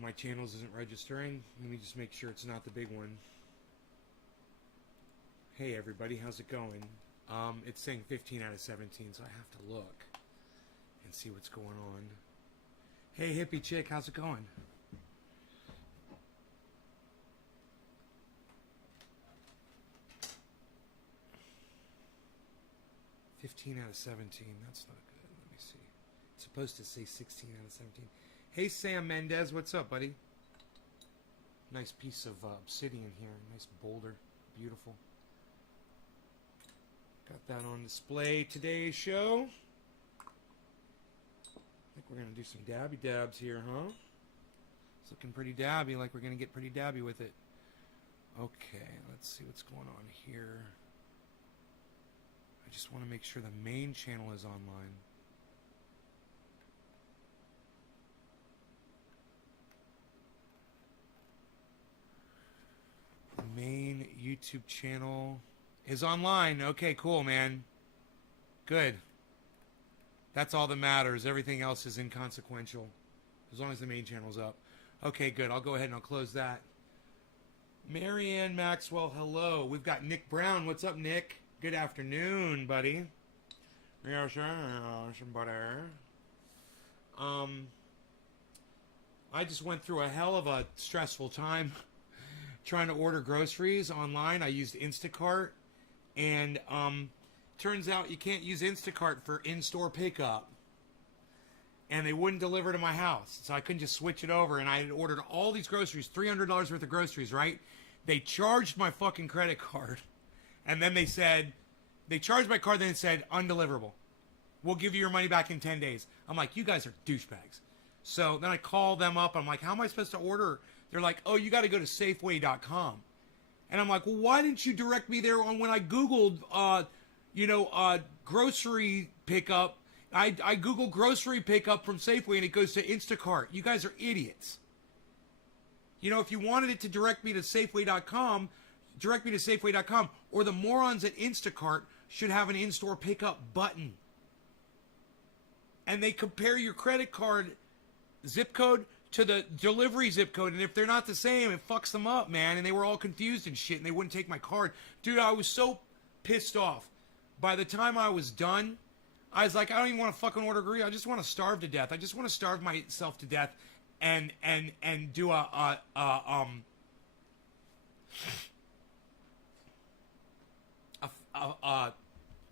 of my channels isn't registering. Let me just make sure it's not the big one. Hey everybody, how's it going? It's saying 15 out of 17, so I have to look and see what's going on. Hey hippie chick, how's it going? $15 out of 17, that's not good. Let me see. It's supposed to say 16 out of 17. Hey Sam Mendez, what's up, buddy? Nice piece of obsidian here, nice boulder, beautiful. Got that on display today's show. I think we're going to do some dabby dabs here, huh? It's looking pretty dabby, like we're going to get pretty dabby with it. Okay, let's see what's going on here. I just want to make sure the main channel is online. The main YouTube channel is online. Okay, cool, man. Good. That's all that matters. Everything else is inconsequential. As long as the main channel's up. Okay, good. I'll go ahead and I'll close that. Marianne Maxwell, hello. We've got Nick Brown. What's up, Nick? Good afternoon, buddy. Yes, buddy. I just went through a hell of a stressful time trying to order groceries online. I used Instacart. And turns out you can't use Instacart for in-store pickup. And they wouldn't deliver to my house. So I couldn't just switch it over. And I had ordered all these groceries, $300 worth of groceries, right? They charged my fucking credit card. And then they said, they charged my card, then it said, undeliverable. We'll give you your money back in 10 days. I'm like, you guys are douchebags. So then I call them up. I'm like, how am I supposed to order? They're like, oh, you got to go to Safeway.com. And I'm like, well, why didn't you direct me there on when I Googled, grocery pickup? I Googled grocery pickup from Safeway and it goes to Instacart. You guys are idiots. You know, if you wanted it to direct me to Safeway.com, direct me to Safeway.com. Or the morons at Instacart should have an in-store pickup button. And they compare your credit card zip code to the delivery zip code, and if they're not the same, it fucks them up, man. And they were all confused and shit, and they wouldn't take my card. Dude, I was so pissed off. By the time I was done, I was like, I don't even want to fucking order agree. I just want to starve to death. I just want to starve myself to death and do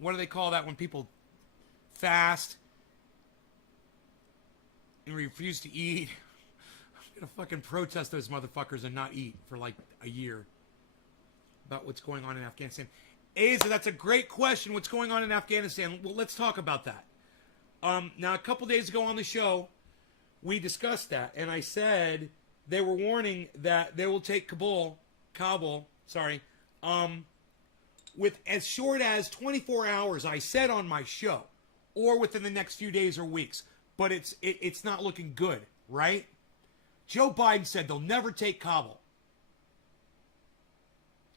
what do they call that when people fast and refuse to eat? I'm gonna fucking protest those motherfuckers and not eat for like a year about what's going on in Afghanistan. Asa, that's a great question. What's going on in Afghanistan? Well, let's talk about that. Now, a couple days ago on the show, we discussed that, and I said they were warning that they will take Kabul, with as short as 24 hours, I said on my show, or within the next few days or weeks. But it's not looking good, right? Joe Biden said they'll never take Kabul.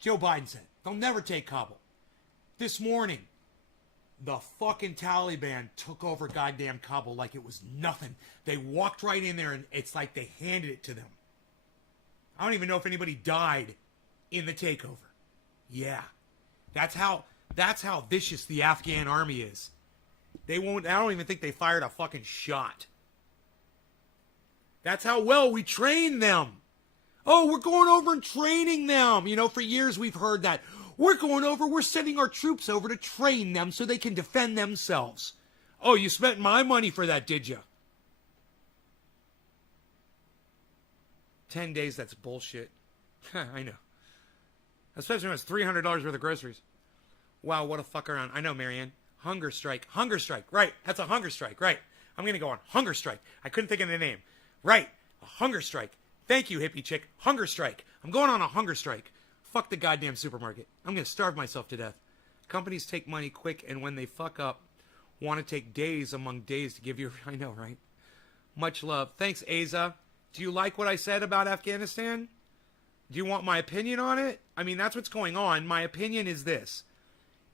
Joe Biden said they'll never take Kabul. This morning, the fucking Taliban took over goddamn Kabul like it was nothing. They walked right in there and it's like they handed it to them. I don't even know if anybody died in the takeover. Yeah. That's how vicious the Afghan army is. I don't even think they fired a fucking shot. That's how well we train them. Oh, we're going over and training them. You know, for years we've heard that. We're sending our troops over to train them so they can defend themselves. Oh, you spent my money for that, did you? 10 days, that's bullshit. I know. Especially when it's $300 worth of groceries. Wow, what a fuck around. I know, Marianne. Hunger strike. Hunger strike. Right. That's a hunger strike. Right. I'm going to go on. Hunger strike. I couldn't think of the name. Right. A hunger strike. Thank you, hippie chick. Hunger strike. I'm going on a hunger strike. Fuck the goddamn supermarket. I'm going to starve myself to death. Companies take money quick, and when they fuck up, want to take days among days to give you... I know, right? Much love. Thanks, Asa. Do you like what I said about Afghanistan? Do you want my opinion on it? I mean, that's what's going on. My opinion is this.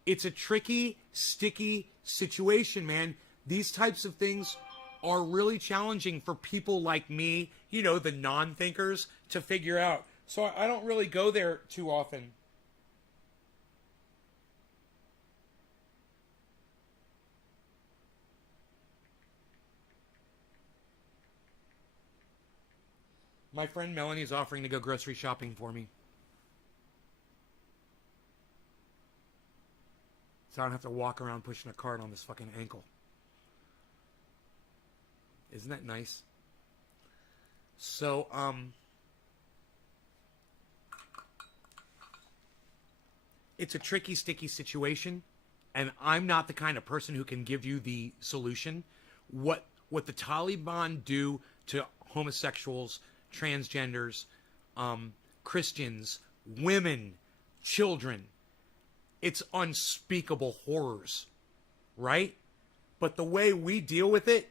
It's a tricky, sticky situation, man. These types of things are really challenging for people like me the non-thinkers to figure out. So I don't really go there too often. My friend Melanie is offering to go grocery shopping for me. So I don't have to walk around pushing a cart on this fucking ankle. Isn't that nice? So, it's a tricky, sticky situation, and I'm not the kind of person who can give you the solution. What the Taliban do to homosexuals, transgenders, Christians, women, children, it's unspeakable horrors, right? But the way we deal with it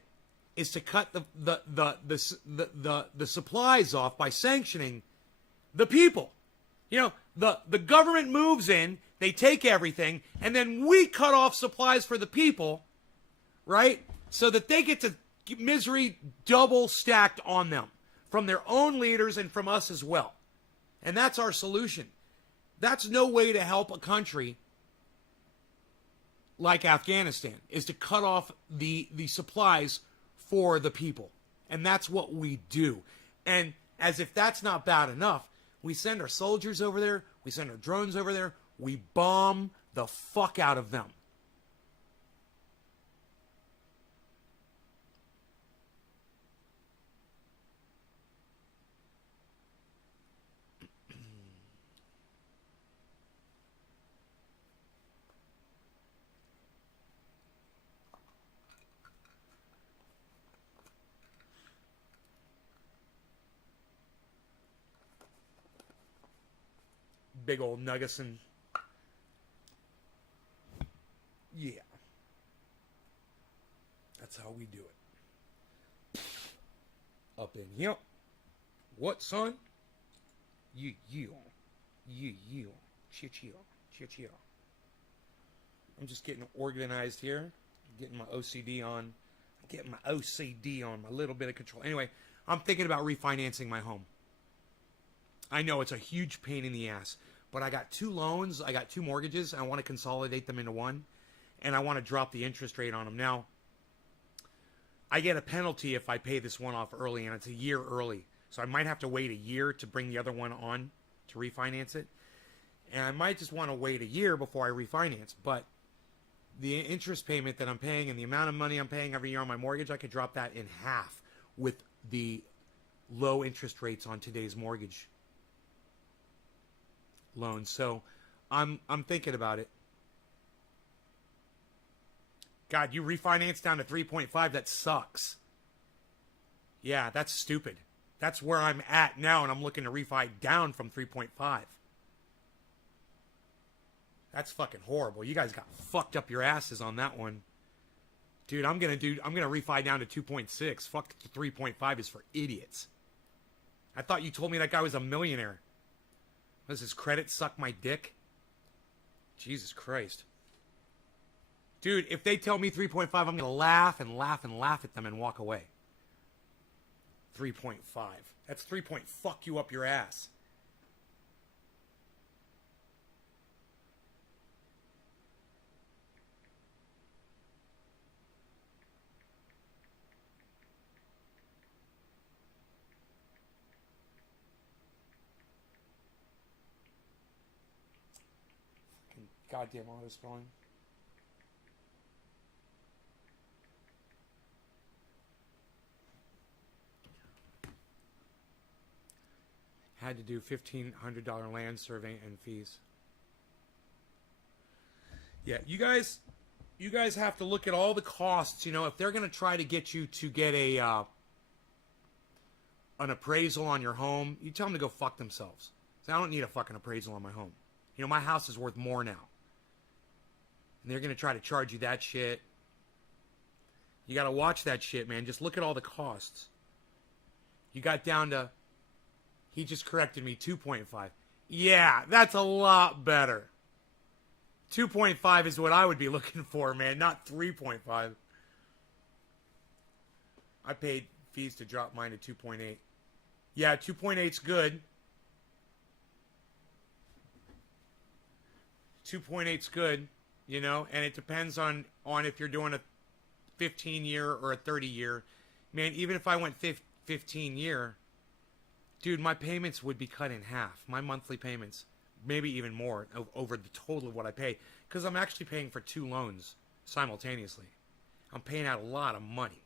is to cut the supplies off by sanctioning the people. The government moves in, they take everything, and then we cut off supplies for the people, right? So that they get to misery double stacked on them from their own leaders and from us as well. And that's our solution. That's no way to help a country like Afghanistan, is to cut off the supplies for the people. And that's what we do. And as if that's not bad enough, we send our soldiers over there, we send our drones over there, we bomb the fuck out of them. Big old Nuggison. Yeah. That's how we do it. Up in here. What, son? You. Chill. I'm just getting organized here. Getting my OCD on. Getting my OCD on. My little bit of control. Anyway, I'm thinking about refinancing my home. I know it's a huge pain in the ass. But I got 2 loans, I got 2 mortgages, and I want to consolidate them into one, and I want to drop the interest rate on them. Now, I get a penalty if I pay this one off early, and it's a year early. So I might have to wait a year to bring the other one on to refinance it. And I might just want to wait a year before I refinance. But the interest payment that I'm paying and the amount of money I'm paying every year on my mortgage, I could drop that in half with the low interest rates on today's mortgage loans. So I'm thinking about it. God, you refinance down to 3.5, that sucks. Yeah, that's stupid. That's where I'm at now, and I'm looking to refi down from 3.5. That's fucking horrible. You guys got fucked up your asses on that one. Dude, I'm gonna refi down to 2.6. Fuck, 3.5 is for idiots. I thought you told me that guy was a millionaire. Does his credit suck my dick? Jesus Christ. Dude, if they tell me 3.5, I'm going to laugh and laugh and laugh at them and walk away. 3.5. That's 3 point fuck you up your ass. Goddamn auto-scrolling. Had to do $1,500 land survey and fees. Yeah, you guys have to look at all the costs. If they're going to try to get you to get an appraisal on your home, you tell them to go fuck themselves. So I don't need a fucking appraisal on my home. My house is worth more now. And they're going to try to charge you that shit. You got to watch that shit, man. Just look at all the costs. You got down to, he just corrected me, 2.5. Yeah, that's a lot better. 2.5 is what I would be looking for, man, not 3.5. I paid fees to drop mine to 2.8. Yeah, 2.8's good. 2.8's good, you know, and it depends on if you're doing a 15 year or a 30 year. Man, even if I went 15 year, dude, my payments would be cut in half. My monthly payments, maybe even more over the total of what I pay, because I'm actually paying for 2 loans simultaneously. I'm paying out a lot of money,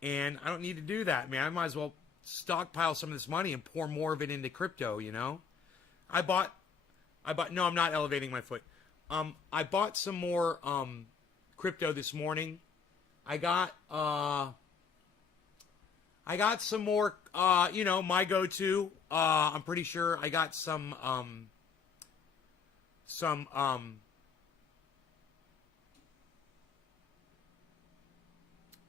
and I don't need to do that, man. I might as well stockpile some of this money and pour more of it into crypto, you know. I bought no, I'm not elevating my foot. I bought some more crypto this morning. I got some more, you know, my go-to. I'm pretty sure I got some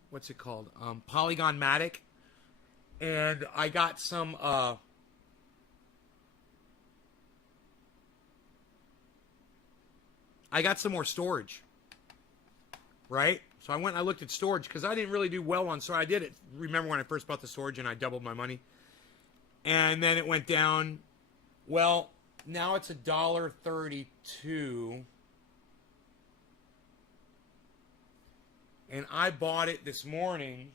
what's it called? Polygon Matic. And I got some, more storage, right? So I went and I looked at storage because I didn't really do well on, so I did it. Remember when I first bought the storage and I doubled my money? And then it went down. Well, now it's $1.32. And I bought it this morning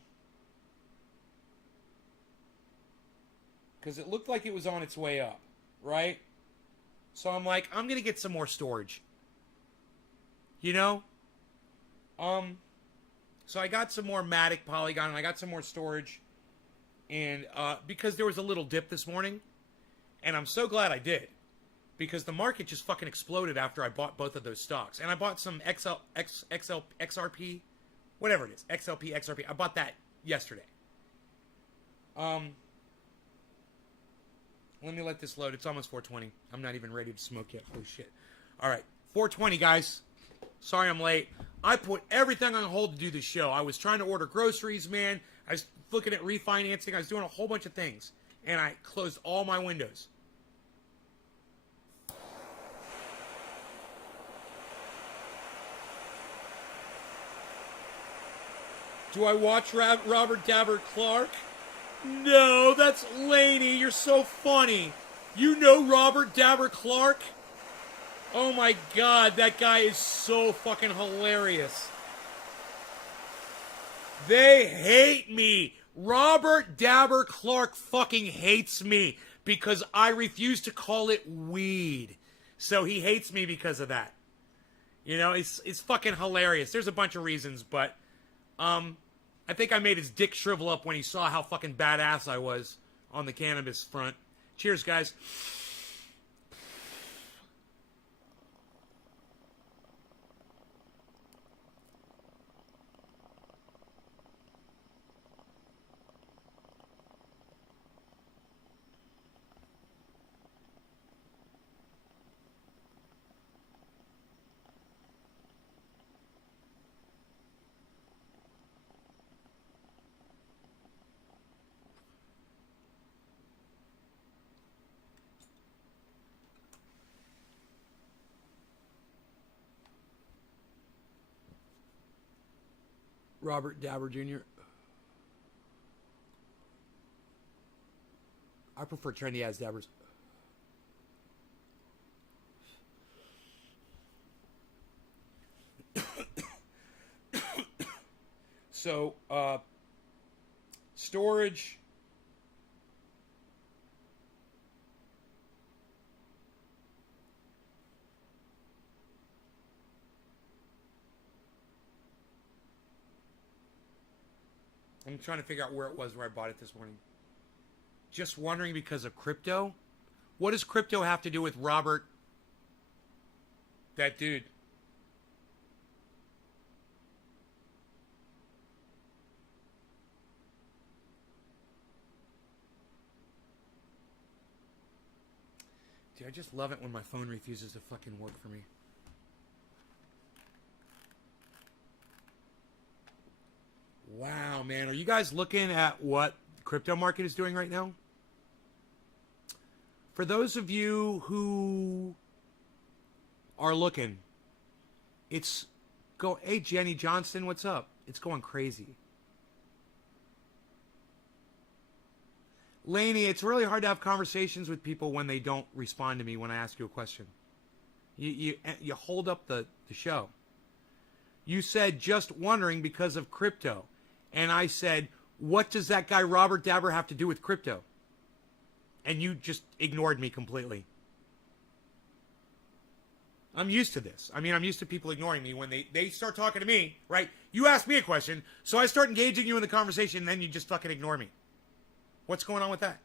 because it looked like it was on its way up, right? So I'm like, I'm going to get some more storage. You know? So I got some more Matic Polygon, and I got some more storage. And because there was a little dip this morning, and I'm so glad I did, because the market just fucking exploded after I bought both of those stocks. And I bought some XRP, whatever it is, XLP, XRP. I bought that yesterday. Let me let this load. It's almost 4:20. I'm not even ready to smoke yet. Holy shit. All right, 4:20, guys. Sorry I'm late. I put everything on hold to do this show. I was trying to order groceries, man. I was looking at refinancing. I was doing a whole bunch of things. And I closed all my windows. Do I watch Robert Dabber Clark? No, that's Laney. You're so funny. You know Robert Dabber Clark? Oh my god, that guy is so fucking hilarious. They hate me. Robert Dabber Clark fucking hates me because I refuse to call it weed. So he hates me because of that. You know, it's fucking hilarious. There's a bunch of reasons, but I think I made his dick shrivel up when he saw how fucking badass I was on the cannabis front. Cheers, guys. Robert Dabber Jr. I prefer trendy ass dabbers. So, storage. I'm trying to figure out where it was where I bought it this morning. Just wondering because of crypto? What does crypto have to do with Robert? That dude. Dude, I just love it when my phone refuses to fucking work for me. Wow, man. Are you guys looking at what the crypto market is doing right now? For those of you who are looking, it's go. Hey, Jenny Johnston, what's up? It's going crazy. Lainey, it's really hard to have conversations with people when they don't respond to me when I ask you a question. You hold up the show. You said, just wondering because of crypto. And I said, what does that guy Robert Dabber have to do with crypto? And you just ignored me completely. I'm used to this. I mean, I'm used to people ignoring me when they start talking to me, right? You ask me a question, so I start engaging you in the conversation, and then you just fucking ignore me. What's going on with that?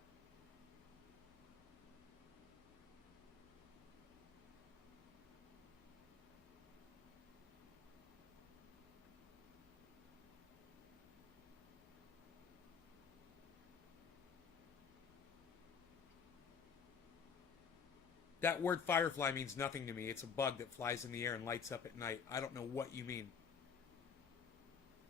That word firefly means nothing to me. It's a bug that flies in the air and lights up at night. I don't know what you mean.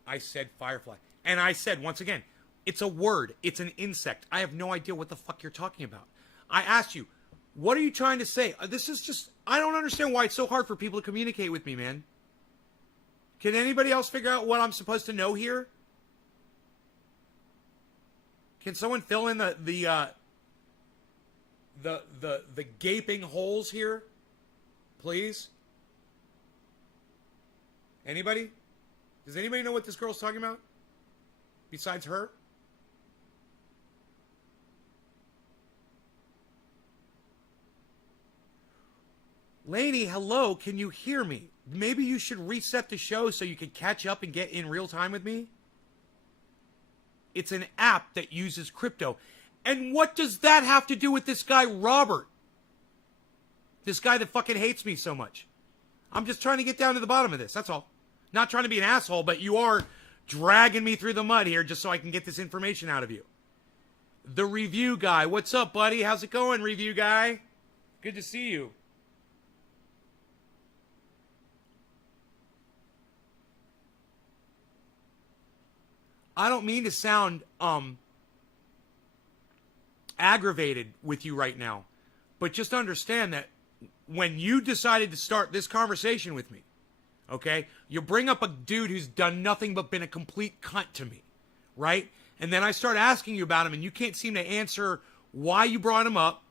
I said firefly. And I said, once again, it's a word. It's an insect. I have no idea what the fuck you're talking about. I asked you, what are you trying to say? This is just, I don't understand why it's so hard for people to communicate with me, man. Can anybody else figure out what I'm supposed to know here? Can someone fill in the gaping holes here, please? Anybody? Does anybody know what this girl's talking about? Besides her? Lady, hello, can you hear me? Maybe you should reset the show so you can catch up and get in real time with me? It's an app that uses crypto. And what does that have to do with this guy, Robert? This guy that fucking hates me so much. I'm just trying to get down to the bottom of this, that's all. Not trying to be an asshole, but you are dragging me through the mud here just so I can get this information out of you. The review guy. What's up, buddy? How's it going, review guy? Good to see you. I don't mean to sound aggravated with you right now, but just understand that when you decided to start this conversation with me, okay, you bring up a dude who's done nothing but been a complete cunt to me, right? And then I start asking you about him, and you can't seem to answer why you brought him up,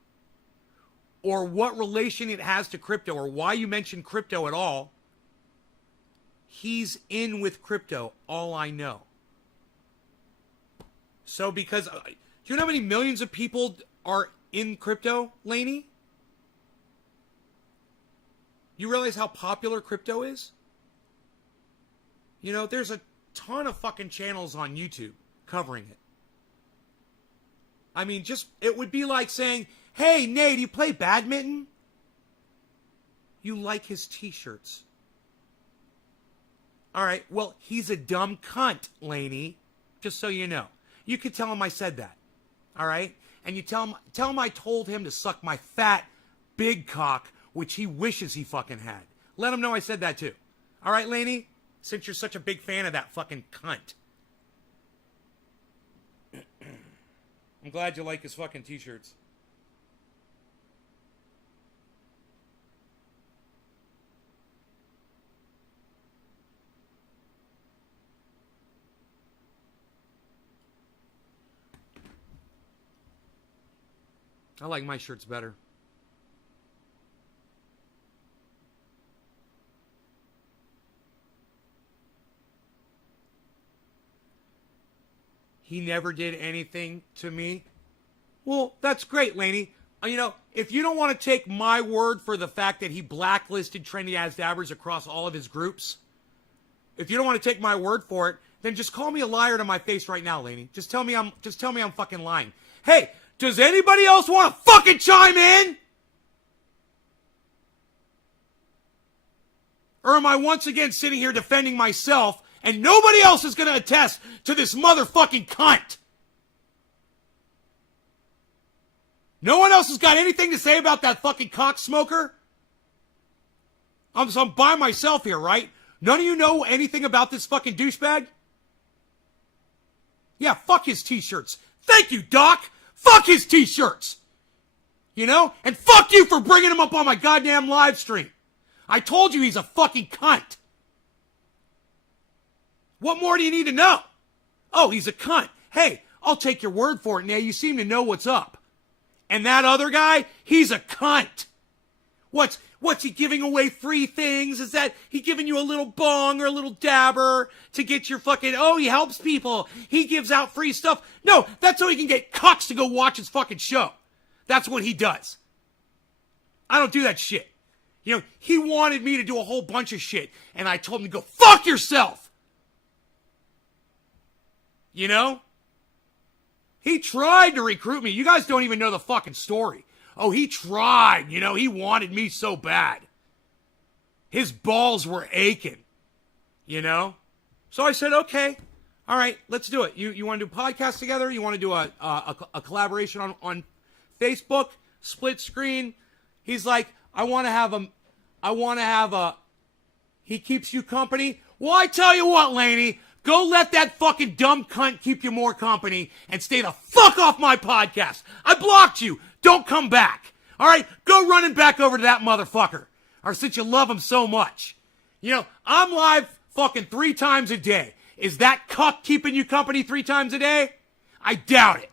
or what relation it has to crypto, or why you mentioned crypto at all. He's in with crypto, all I know. So because, do you know how many millions of people are in crypto, Lainey? You realize how popular crypto is? You know, there's a ton of fucking channels on YouTube covering it. I mean, just, it would be like saying, hey, Nate, you play badminton? You like his t-shirts. All right, well, he's a dumb cunt, Lainey, just so you know. You could tell him I said that, all right? And you tell him I told him to suck my fat, big cock, which he wishes he fucking had. Let him know I said that too. All right, Lainey? Since you're such a big fan of that fucking cunt. I'm glad you like his fucking t-shirts. I like my shirts better. He never did anything to me. Well, that's great, Lainey. You know, if you don't want to take my word for the fact that he blacklisted trendy ass dabbers across all of his groups, if you don't want to take my word for it, then just call me a liar to my face right now, Lainey. Just tell me I'm fucking lying. Hey, does anybody else want to fucking chime in? Or am I once again sitting here defending myself and nobody else is going to attest to this motherfucking cunt? No one else has got anything to say about that fucking cocksmoker? I'm by myself here, right? None of you know anything about this fucking douchebag? Yeah, fuck his t-shirts. Thank you, Doc. Fuck his t-shirts. You know? And fuck you for bringing him up on my goddamn live stream. I told you he's a fucking cunt. What more do you need to know? Oh, he's a cunt. Hey, I'll take your word for it. Now you seem to know what's up. And that other guy, he's a cunt. What's he giving away free things? Is that he giving you a little bong or a little dabber to get your fucking, oh, he helps people. He gives out free stuff. No, that's so he can get cucks to go watch his fucking show. That's what he does. I don't do that shit. You know, he wanted me to do a whole bunch of shit, and I told him to go fuck yourself. You know? He tried to recruit me. You guys don't even know the fucking story. Oh, he tried. You know, he wanted me so bad. His balls were aching. You know? So I said, okay. All right, let's do it. You want to do a podcast together? You want to do a collaboration on Facebook? Split screen? He's like, I want to have a, he keeps you company? Well, I tell you what, Laney, go let that fucking dumb cunt keep you more company and stay the fuck off my podcast. I blocked you. Don't come back. All right? Go running back over to that motherfucker. Or since you love him so much. You know, I'm live fucking 3 times a day. Is that cuck keeping you company 3 times a day? I doubt it.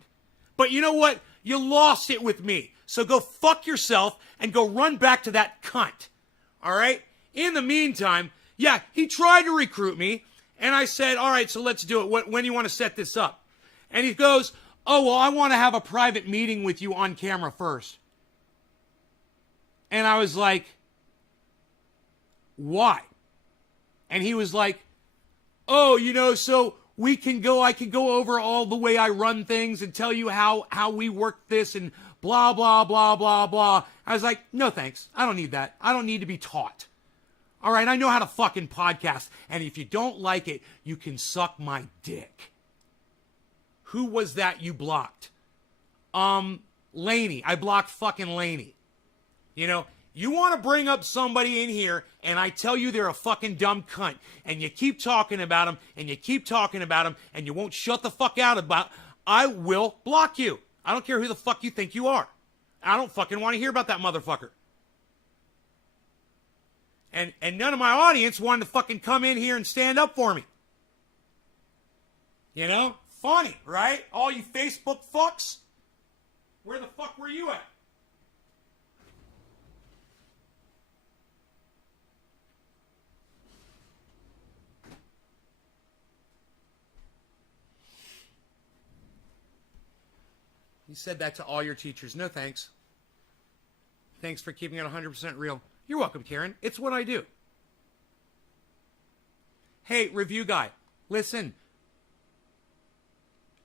But you know what? You lost it with me. So go fuck yourself and go run back to that cunt. All right? In the meantime, yeah, he tried to recruit me. And I said, all right, so let's do it. When do you want to set this up? And he goes, oh, well, I want to have a private meeting with you on camera first. And I was like, why? And he was like, oh, you know, so I can go over all the way I run things and tell you how we work this and blah, blah, blah, blah, blah. I was like, no, thanks. I don't need that. I don't need to be taught. All right, I know how to fucking podcast. And if you don't like it, you can suck my dick. Who was that you blocked? Laney. I blocked fucking Laney. You know, you want to bring up somebody in here and I tell you they're a fucking dumb cunt and you keep talking about them and you keep talking about them and you won't shut the fuck out about, I will block you. I don't care who the fuck you think you are. I don't fucking want to hear about that motherfucker. And none of my audience wanted to fucking come in here and stand up for me. You know? Funny, right? All you Facebook fucks? Where the fuck were you at? You said that to all your teachers. No thanks. Thanks for keeping it 100% real. You're welcome, Karen. It's what I do. Hey, review guy, listen.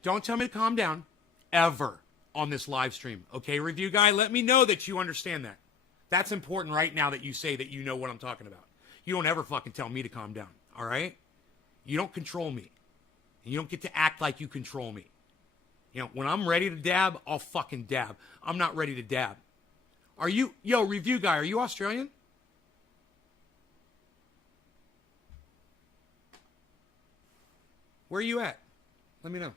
Don't tell me to calm down ever on this live stream. Okay, review guy, let me know that you understand that. That's important right now that you say that you know what I'm talking about. You don't ever fucking tell me to calm down, all right? You don't control me. And you don't get to act like you control me. You know, when I'm ready to dab, I'll fucking dab. I'm not ready to dab. Are you, yo, review guy, are you Australian? Where are you at? Let me know.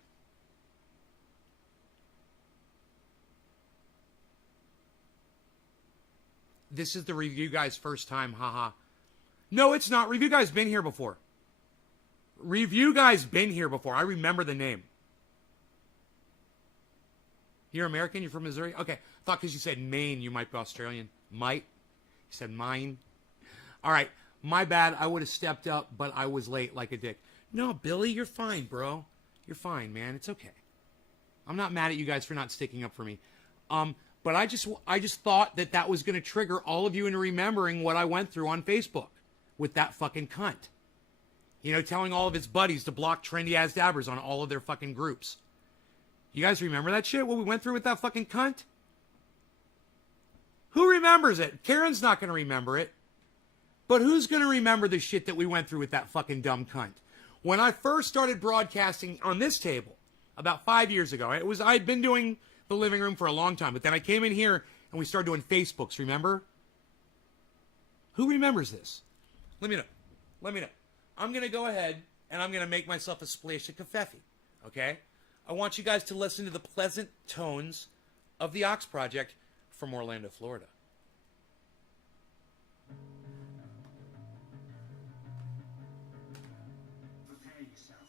This is the review guy's first time, haha. No, it's not. Review guy's been here before. Review guy's been here before. I remember the name. You're American? You're from Missouri? Okay. I thought because you said Maine, you might be Australian. Might. You said mine. All right. My bad. I would have stepped up, but I was late like a dick. No, Billy, you're fine, bro. You're fine, man. It's okay. I'm not mad at you guys for not sticking up for me. But I just thought that was going to trigger all of you into remembering what I went through on Facebook with that fucking cunt. You know, telling all of his buddies to block trendy ass dabbers on all of their fucking groups. You guys remember that shit? What we went through with that fucking cunt? Who remembers it? Karen's not going to remember it. But who's going to remember the shit that we went through with that fucking dumb cunt? When I first started broadcasting on this table about 5 years ago, I'd been doing the living room for a long time, but then I came in here and we started doing Facebooks, remember? Who remembers this? Let me know. Let me know. I'm going to go ahead and I'm going to make myself a splash of kefefe, okay? I want you guys to listen to the pleasant tones of the Ox Project from Orlando, Florida. Prepare yourself.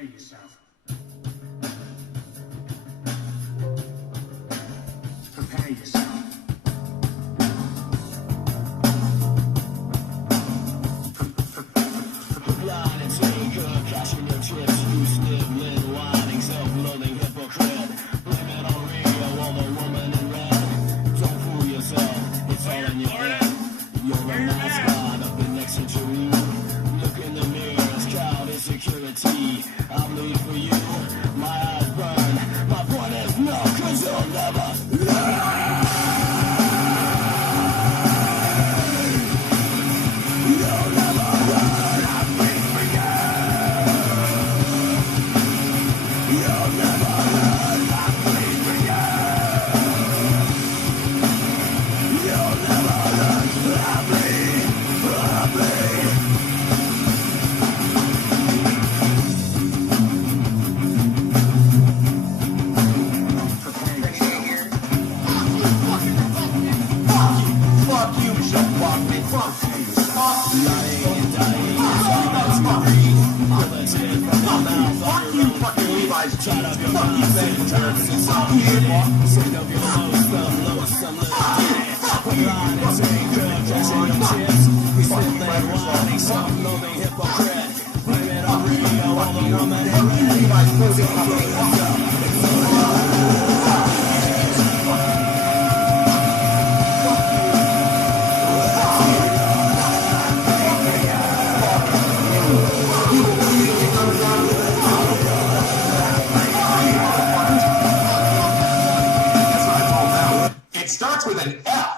Prepare yourself. Prepare yourself. Blind and taker, cashing your chips, you sniveling, whining, self-loathing hypocrite. Blame it on Rio, all the woman in red. Don't fool yourself, it's all in your head. You're the mascot of the next century. Look in the mirror, it's cloud insecurity. I bleed for you, my eyes burn. My point is no, 'cause you'll never learn. It starts with an F.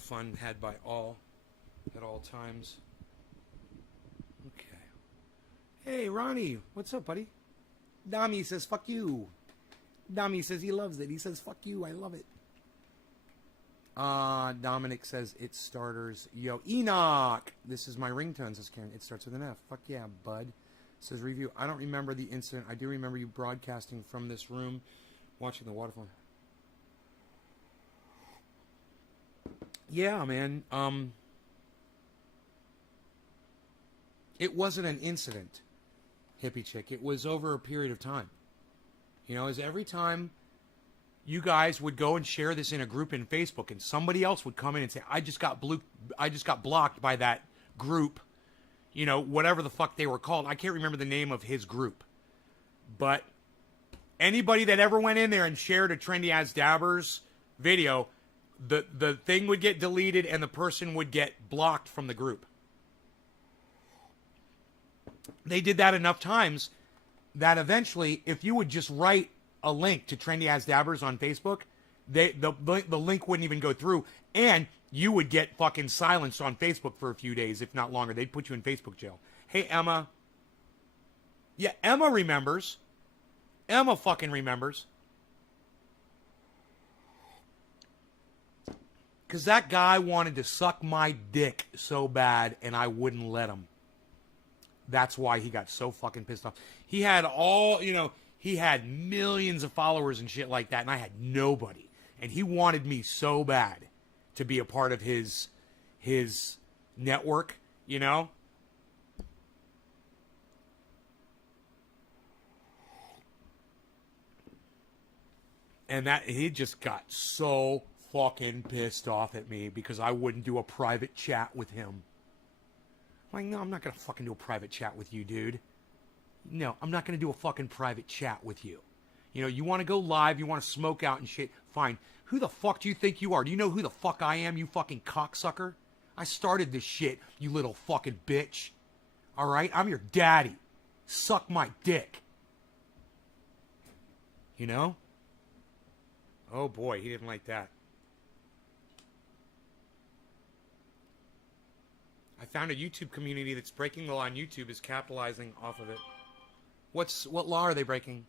Fun had by all at all times. Okay. Hey, Ronnie, what's up, buddy? Dami says, fuck you. Dami says he loves it. He says, fuck you, I love it. Dominic says, it's starters. Yo, Enoch! This is my ringtone, says Karen. It starts with an F. Fuck yeah, bud. Says, review. I don't remember the incident. I do remember you broadcasting from this room, watching the waterfall. Yeah, man. It wasn't an incident, hippie chick. It was over a period of time. You know, as every time you guys would go and share this in a group in Facebook, and somebody else would come in and say, I just got blocked by that group, you know, whatever the fuck they were called. I can't remember the name of his group. But anybody that ever went in there and shared a Trendy As Dabbers video, the thing would get deleted and the person would get blocked from the group. They did that enough times that eventually, if you would just write a link to Trendy As Dabbers on Facebook, the link wouldn't even go through, and you would get fucking silenced on Facebook for a few days, if not longer. They'd put you in Facebook jail. Hey, Emma. Yeah, Emma remembers. Emma fucking remembers. Because that guy wanted to suck my dick so bad, and I wouldn't let him. That's why he got so fucking pissed off. He had all, he had millions of followers and shit like that, and I had nobody. And he wanted me so bad to be a part of his network, And that he just got so fucking pissed off at me because I wouldn't do a private chat with him. Like, no, I'm not going to fucking do a private chat with you, dude. No, I'm not going to do a fucking private chat with you. You want to go live, you want to smoke out and shit, fine. Who the fuck do you think you are? Do you know who the fuck I am, you fucking cocksucker? I started this shit, you little fucking bitch. All right? I'm your daddy. Suck my dick. Oh boy, he didn't like that. I found a YouTube community that's breaking the law on YouTube is capitalizing off of it. What law are they breaking?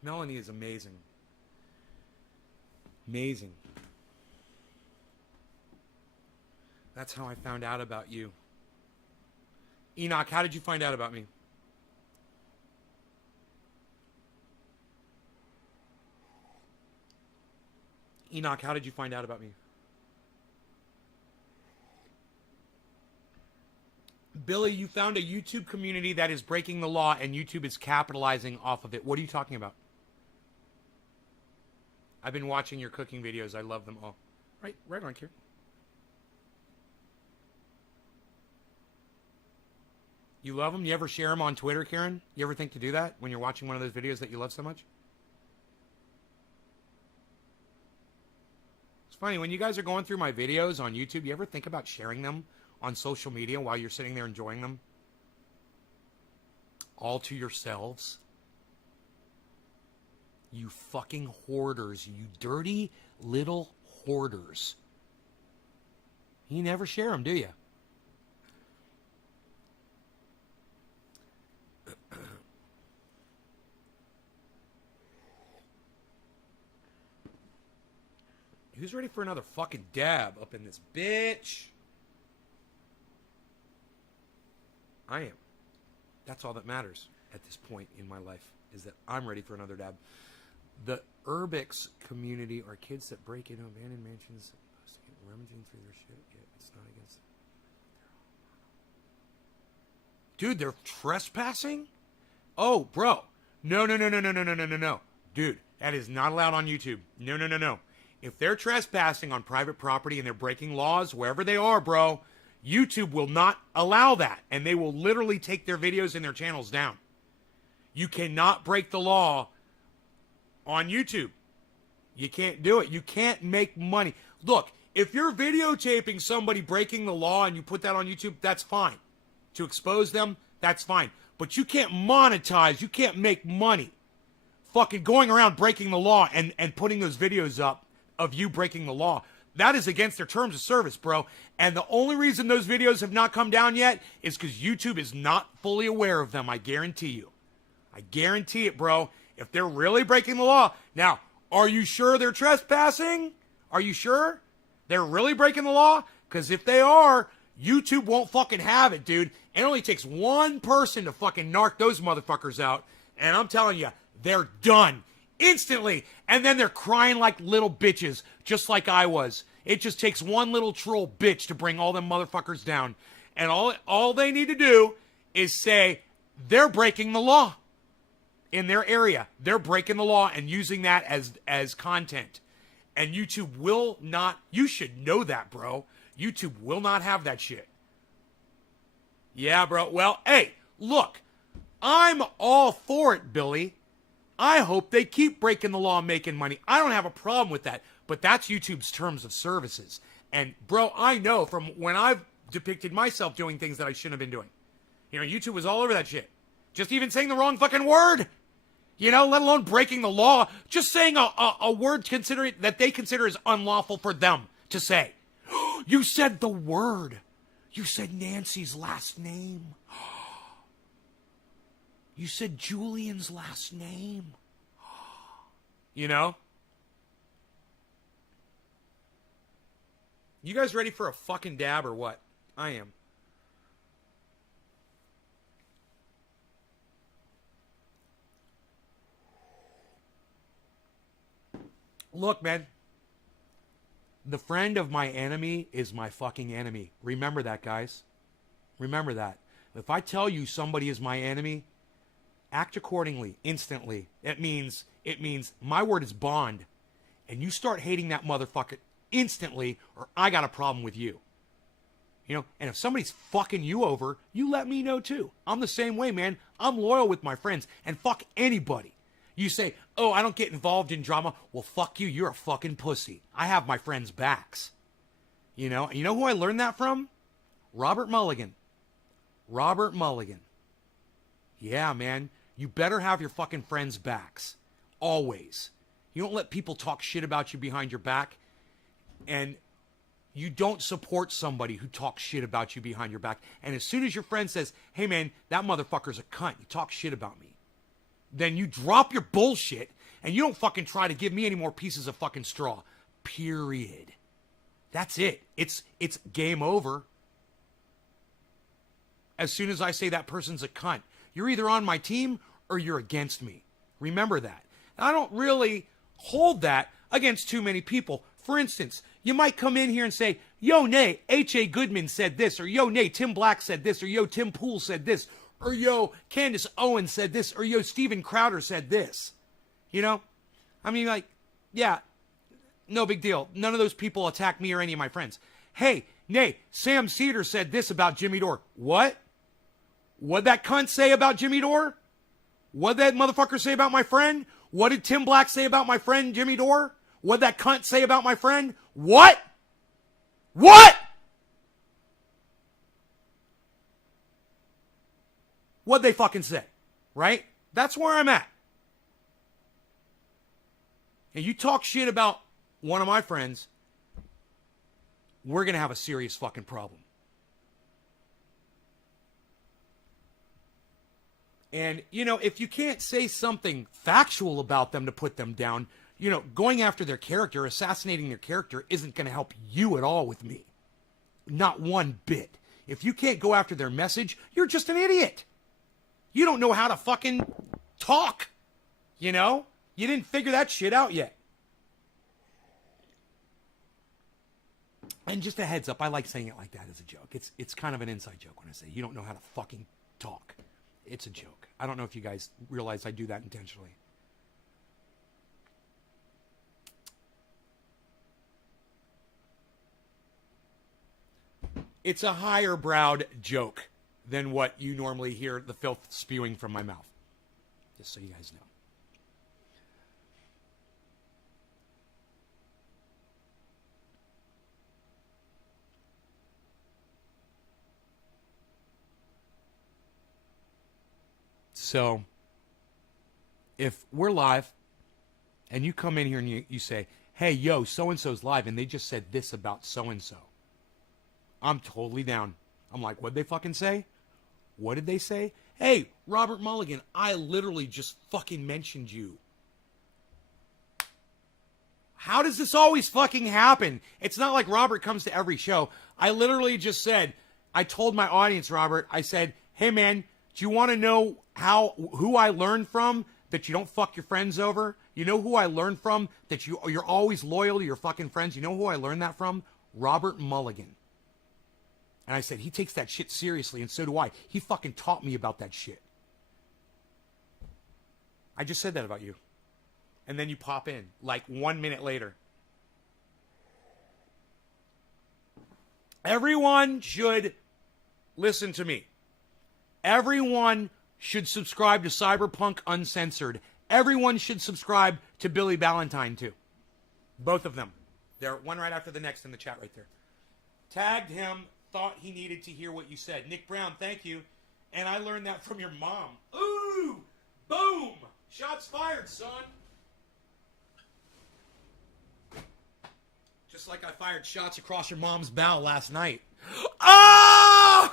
Melanie is amazing. Amazing. That's how I found out about you. Enoch, how did you find out about me? Enoch, how did you find out about me? Billy, you found a YouTube community that is breaking the law and YouTube is capitalizing off of it. What are you talking about? I've been watching your cooking videos. I love them all. Right on, Kieran. You love them? You ever share them on Twitter, Kieran? You ever think to do that when you're watching one of those videos that you love so much? It's funny, when you guys are going through my videos on YouTube, you ever think about sharing them on social media while you're sitting there enjoying them? All to yourselves? You fucking hoarders. You dirty little hoarders. You never share them, do you? Who's ready for another fucking dab up in this bitch? I am. That's all that matters at this point in my life, is that I'm ready for another dab. The Urbix community are kids that break into abandoned mansions, rummaging through their shit. Yeah, it's not against. Dude, they're trespassing? Oh, bro. No. Dude, that is not allowed on YouTube. No. If they're trespassing on private property and they're breaking laws, wherever they are, bro, YouTube will not allow that. And they will literally take their videos and their channels down. You cannot break the law on YouTube. You can't do it. You can't make money. Look, if you're videotaping somebody breaking the law and you put that on YouTube, that's fine. To expose them, that's fine. But you can't monetize. You can't make money fucking going around breaking the law and putting those videos up of you breaking the law. That is against their terms of service, bro. And the only reason those videos have not come down yet is because YouTube is not fully aware of them. I guarantee you. I guarantee it, bro. If they're really breaking the law. Now, are you sure they're trespassing? Are you sure they're really breaking the law? Because if they are, YouTube won't fucking have it, dude. It only takes one person to fucking narc those motherfuckers out. And I'm telling you, they're done. Instantly. And then they're crying like little bitches, just like I was. It just takes one little troll bitch to bring all them motherfuckers down. And all they need to do is say they're breaking the law in their area. They're breaking the law and using that as content. And YouTube will not, you should know that, bro. YouTube will not have that shit. Yeah, bro. Well, hey, look, I'm all for it, Billy. I hope they keep breaking the law and making money. I don't have a problem with that. But that's YouTube's terms of services. And, bro, I know from when I've depicted myself doing things that I shouldn't have been doing. You know, YouTube was all over that shit. Just even saying the wrong fucking word. You know, let alone breaking the law. Just saying a word that they consider is unlawful for them to say. You said the word. You said Nancy's last name. You said Julian's last name. You know? You guys ready for a fucking dab or what? I am. Look, man. The friend of my enemy is my fucking enemy. Remember that, guys. Remember that. If I tell you somebody is my enemy, act accordingly, instantly. It means my word is bond. And you start hating that motherfucker instantly, or I got a problem with you. You know, and if somebody's fucking you over, you let me know too. I'm the same way, man. I'm loyal with my friends, and fuck anybody. You say, oh, I don't get involved in drama. Well, fuck you. You're a fucking pussy. I have my friends' backs. You know who I learned that from? Robert Mulligan. Robert Mulligan. Yeah, man. You better have your fucking friends' backs. Always. You don't let people talk shit about you behind your back. And you don't support somebody who talks shit about you behind your back. And as soon as your friend says, hey, man, that motherfucker's a cunt. You talk shit about me. Then you drop your bullshit and you don't fucking try to give me any more pieces of fucking straw. Period. That's it. It's game over. As soon as I say that person's a cunt, you're either on my team or you're against me. Remember that. And I don't really hold that against too many people. For instance, you might come in here and say, yo, nay, H.A. Goodman said this, or yo, nay, Tim Black said this, or yo, Tim Pool said this, or yo, Candace Owens said this, or yo, Steven Crowder said this. You know? I mean, like, yeah, no big deal. None of those people attack me or any of my friends. Hey, nay, Sam Cedar said this about Jimmy Dore. What? What'd that cunt say about Jimmy Dore? What'd that motherfucker say about my friend? What did Tim Black say about my friend Jimmy Dore? What'd that cunt say about my friend? What? What? What'd they fucking say? Right? That's where I'm at. And you talk shit about one of my friends, we're going to have a serious fucking problem. And, you know, if you can't say something factual about them to put them down, you know, going after their character, assassinating their character isn't going to help you at all with me. Not one bit. If you can't go after their message, you're just an idiot. You don't know how to fucking talk. You know? You didn't figure that shit out yet. And just a heads up, I like saying it like that as a joke. It's kind of an inside joke when I say you don't know how to fucking talk. It's a joke. I don't know if you guys realize I do that intentionally. It's a higher browed joke than what you normally hear the filth spewing from my mouth. Just so you guys know. So, if we're live, and you come in here and you say, hey, yo, so-and-so's live, and they just said this about so-and-so, I'm totally down. I'm like, what'd they fucking say? What did they say? Hey, Robert Mulligan, I literally just fucking mentioned you. How does this always fucking happen? It's not like Robert comes to every show. I literally just said, I told my audience, Robert, I said, hey, man, do you want to know who I learned from that you don't fuck your friends over? You know who I learned from that you're always loyal to your fucking friends? You know who I learned that from? Robert Mulligan. And I said, he takes that shit seriously, and so do I. He fucking taught me about that shit. I just said that about you. And then you pop in, like 1 minute later. Everyone should listen to me. Everyone should subscribe to Cyberpunk Uncensored. Everyone should subscribe to Billy Valentine, too. Both of them. They're one right after the next in the chat right there. Tagged him, thought he needed to hear what you said. Nick Brown, thank you. And I learned that from your mom. Ooh! Boom! Shots fired, son. Just like I fired shots across your mom's bow last night. Oh!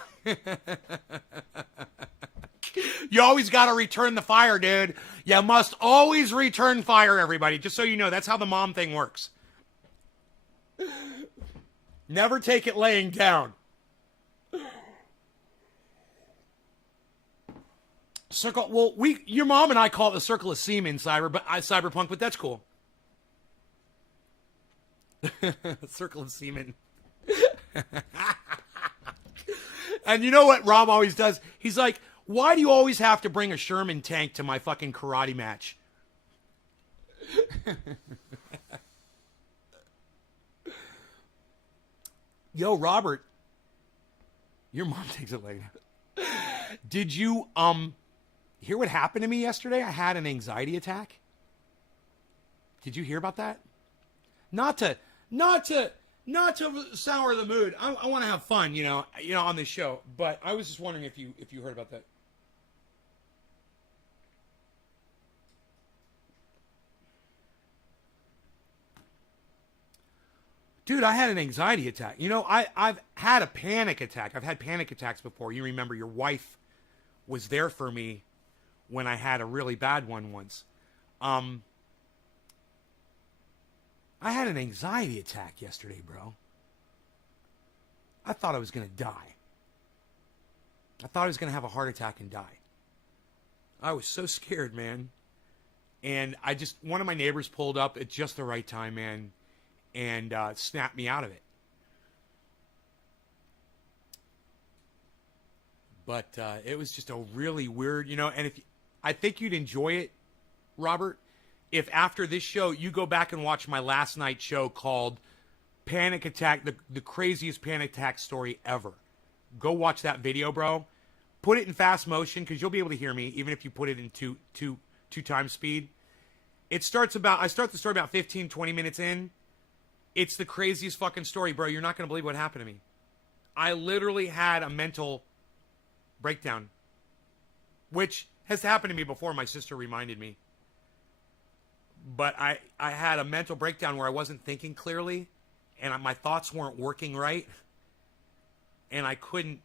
You always got to return the fire, dude. You must always return fire, everybody. Just so you know, that's how the mom thing works. Never take it laying down. Circle. Well, your mom and I call it the circle of semen, cyberpunk, but that's cool. Circle of semen. And you know what Rob always does? He's like, why do you always have to bring a Sherman tank to my fucking karate match? Yo, Robert. Your mom takes it like that. Did you hear what happened to me yesterday? I had an anxiety attack. Did you hear about that? Not to sour the mood. I want to have fun, you know, on this show. But I was just wondering if you heard about that. Dude, I had an anxiety attack. You know, I've had a panic attack. I've had panic attacks before. You remember your wife was there for me when I had a really bad one once. I had an anxiety attack yesterday, bro. I thought I was going to die. I thought I was going to have a heart attack and die. I was so scared, man. And one of my neighbors pulled up at just the right time, man, and snapped me out of it. But it was just a really weird, you know, and I think you'd enjoy it, Robert, if after this show you go back and watch my last night show called Panic Attack, the craziest panic attack story ever. Go watch that video, bro. Put it in fast motion because you'll be able to hear me even if you put it in two times speed. I start the story about 15, 20 minutes in. It's the craziest fucking story, bro. You're not going to believe what happened to me. I literally had a mental breakdown, which has happened to me before. My sister reminded me. But I had a mental breakdown where I wasn't thinking clearly, and my thoughts weren't working right, and I couldn't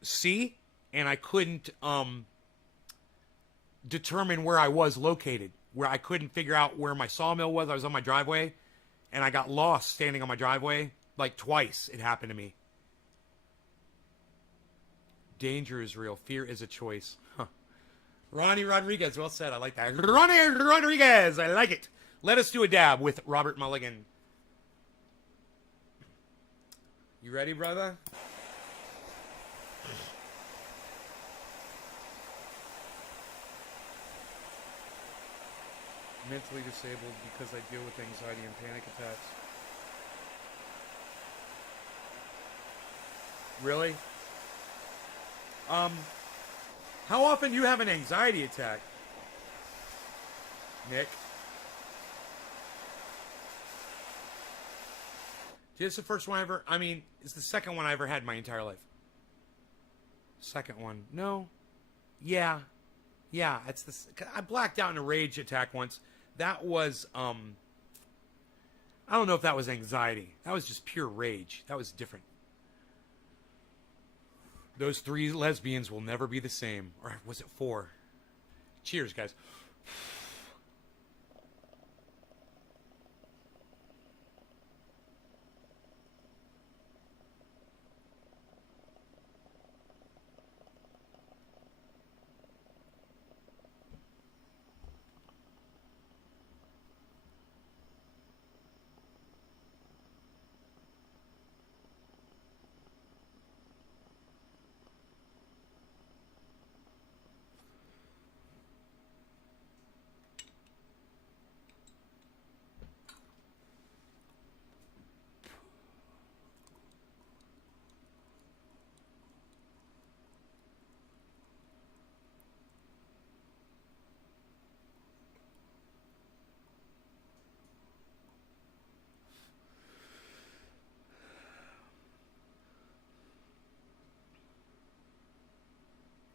see, and I couldn't determine where I was located, where I couldn't figure out where my sawmill was. I was on my driveway, and I got lost standing on my driveway. Like twice it happened to me. Danger is real. Fear is a choice. Huh. Ronnie Rodriguez, well said. I like that. Ronnie Rodriguez, I like it. Let us do a dab with Robert Mulligan. You ready, brother? Mentally disabled because I deal with anxiety and panic attacks. Really? How often do you have an anxiety attack, Nick? This is the first one it's the second one I ever had in my entire life. Second one. No. Yeah. I blacked out in a rage attack once. That was, I don't know if that was anxiety. That was just pure rage. That was different. Those 3 lesbians will never be the same. Or was it 4? Cheers, guys.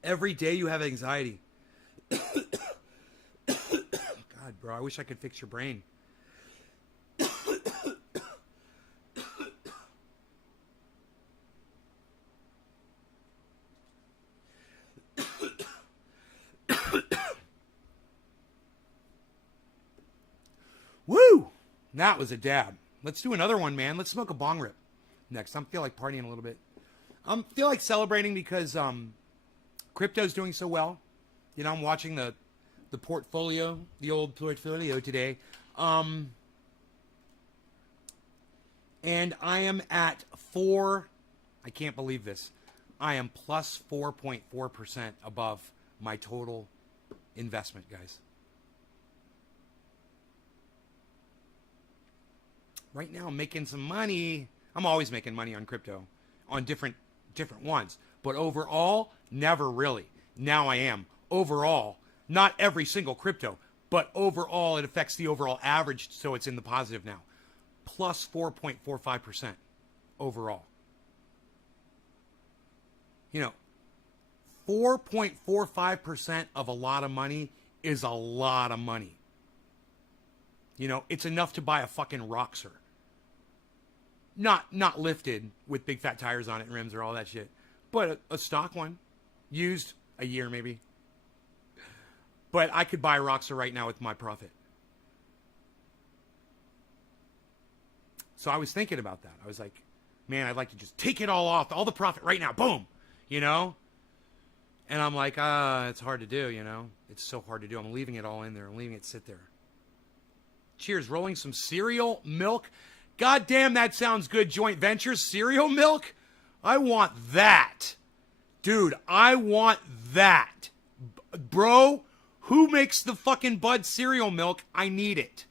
Every day you have anxiety. God, bro, I wish I could fix your brain. Woo! That was a dab. Let's do another one, man. Let's smoke a bong rip next. I feel like partying a little bit. I feel like celebrating because crypto's doing so well. You know, I'm watching the portfolio, the old portfolio today. And I am at I can't believe this. I am plus 4.4% above my total investment, guys. Right now, I'm making some money. I'm always making money on crypto, on different ones. But overall, never really. Now I am. Overall, not every single crypto, but overall, it affects the overall average, so it's in the positive now. Plus 4.45% overall. You know, 4.45% of a lot of money is a lot of money. You know, it's enough to buy a fucking Roxer. Not lifted with big fat tires on it and rims or all that shit. But a stock one. Used a year maybe. But I could buy a Roxer right now with my profit. So I was thinking about that. I was like, man, I'd like to just take it all off. All the profit right now. Boom. You know? And I'm like, it's hard to do, you know? It's so hard to do. I'm leaving it all in there. I'm leaving it sit there. Cheers. Rolling some cereal milk. God damn, that sounds good. Joint ventures, cereal milk. I want that. Dude, I want that. Bro, who makes the fucking Bud cereal milk? I need it.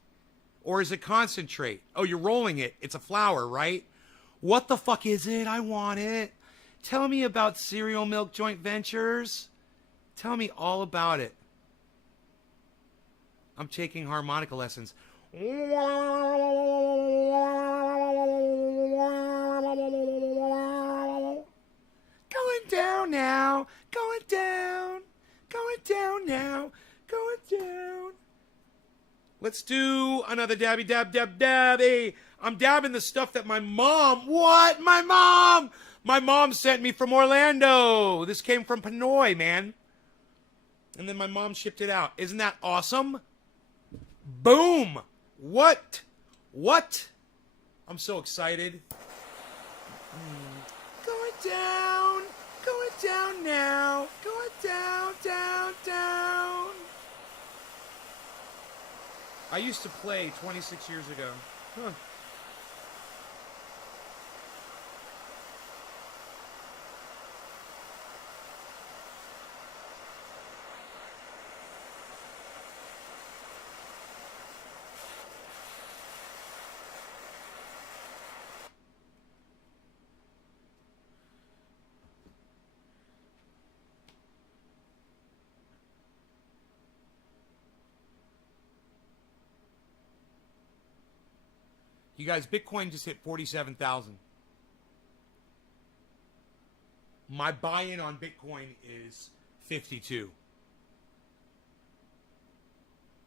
Or is it concentrate? Oh, you're rolling it. It's a flour, right? What the fuck is it? I want it. Tell me about cereal milk joint ventures. Tell me all about it. I'm taking harmonica lessons. Going down now, going down now, going down. Let's do another dabby dabby. I'm dabbing the stuff that my mom, my mom sent me from Orlando. This came from Pinoy, man. And then my mom shipped it out. Isn't that awesome? Boom. What? I'm so excited. Going down now, going down. I used to play 26 years ago. Huh. You guys, Bitcoin just hit 47,000. My buy-in on Bitcoin is 52.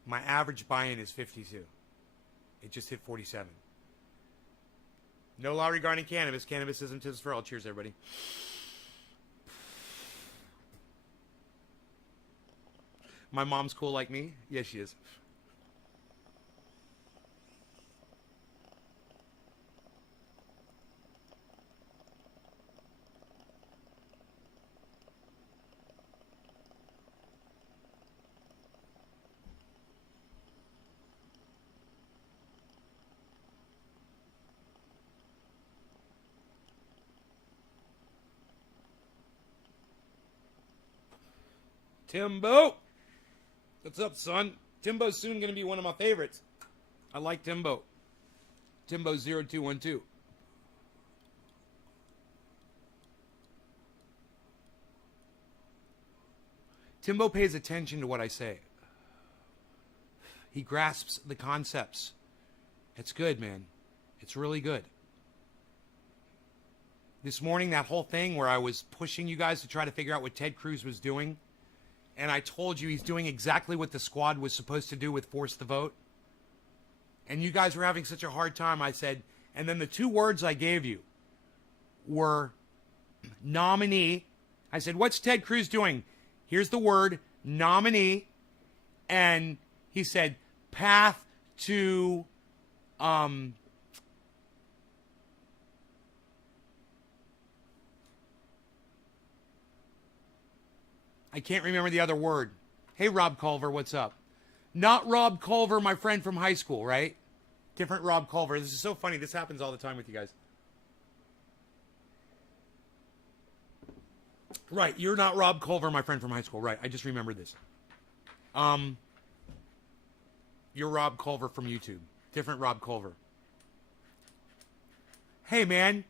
My average buy-in is 52. It just hit 47. No law regarding cannabis. Cannabis isn't just for all. Cheers, everybody. My mom's cool like me? Yes, she is. Timbo! What's up, son? Timbo's soon going to be one of my favorites. I like Timbo. Timbo0212. Timbo pays attention to what I say. He grasps the concepts. It's good, man. It's really good. this morning, that whole thing where I was pushing you guys to try to figure out what Ted Cruz was doing, and I told you he's doing exactly what the squad was supposed to do with Force the Vote, and you guys were having such a hard time, I said, and then the two words I gave you were nominee. I said, what's Ted Cruz doing? Here's the word, nominee. And he said, path to, I can't remember the other word. Hey, Rob Culver, what's up? Not Rob Culver, my friend from high school, right? Different Rob Culver. This is so funny. This happens all the time with you guys. Right, you're not Rob Culver, my friend from high school. Right, I just remembered this. You're Rob Culver from YouTube. Different Rob Culver. Hey, man.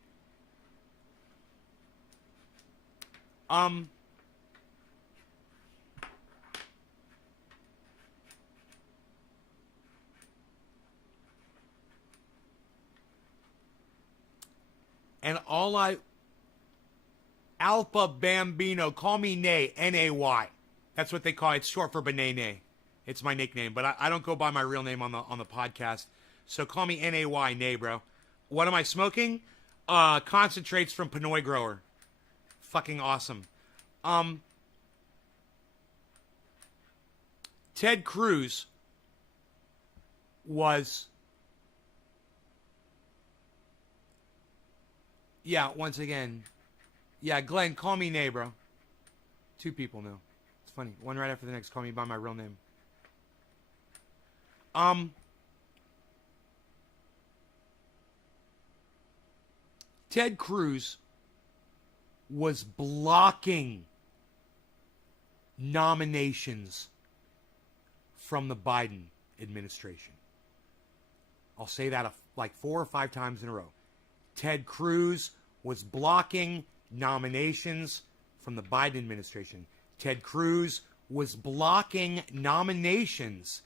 And all Alpha Bambino, call me Nay, N-A-Y. That's what they call it. It's short for Banane. It's my nickname, but I don't go by my real name on the podcast. So call me N-A-Y, Nay, bro. What am I smoking? Concentrates from Pinoy Grower. Fucking awesome. Ted Cruz was... Yeah, once again. Yeah, Glenn, call me Nay, bro. Two people know. It's funny. One right after the next, call me by my real name. Ted Cruz was blocking nominations from the Biden administration. I'll say that like 4 or 5 times in a row. Ted Cruz was blocking nominations from the Biden administration. Ted Cruz was blocking nominations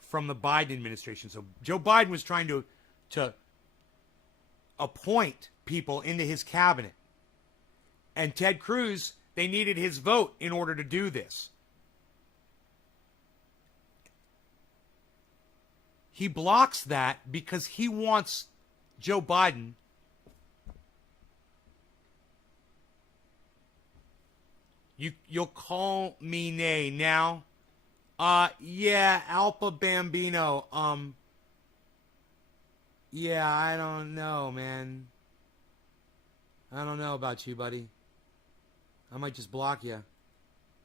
from the Biden administration. So Joe Biden was trying to appoint people into his cabinet. And Ted Cruz, they needed his vote in order to do this. He blocks that because he wants Joe Biden You'll call me Nay now. Yeah, Alpha Bambino. Yeah, I don't know, man. I don't know about you, buddy. I might just block you.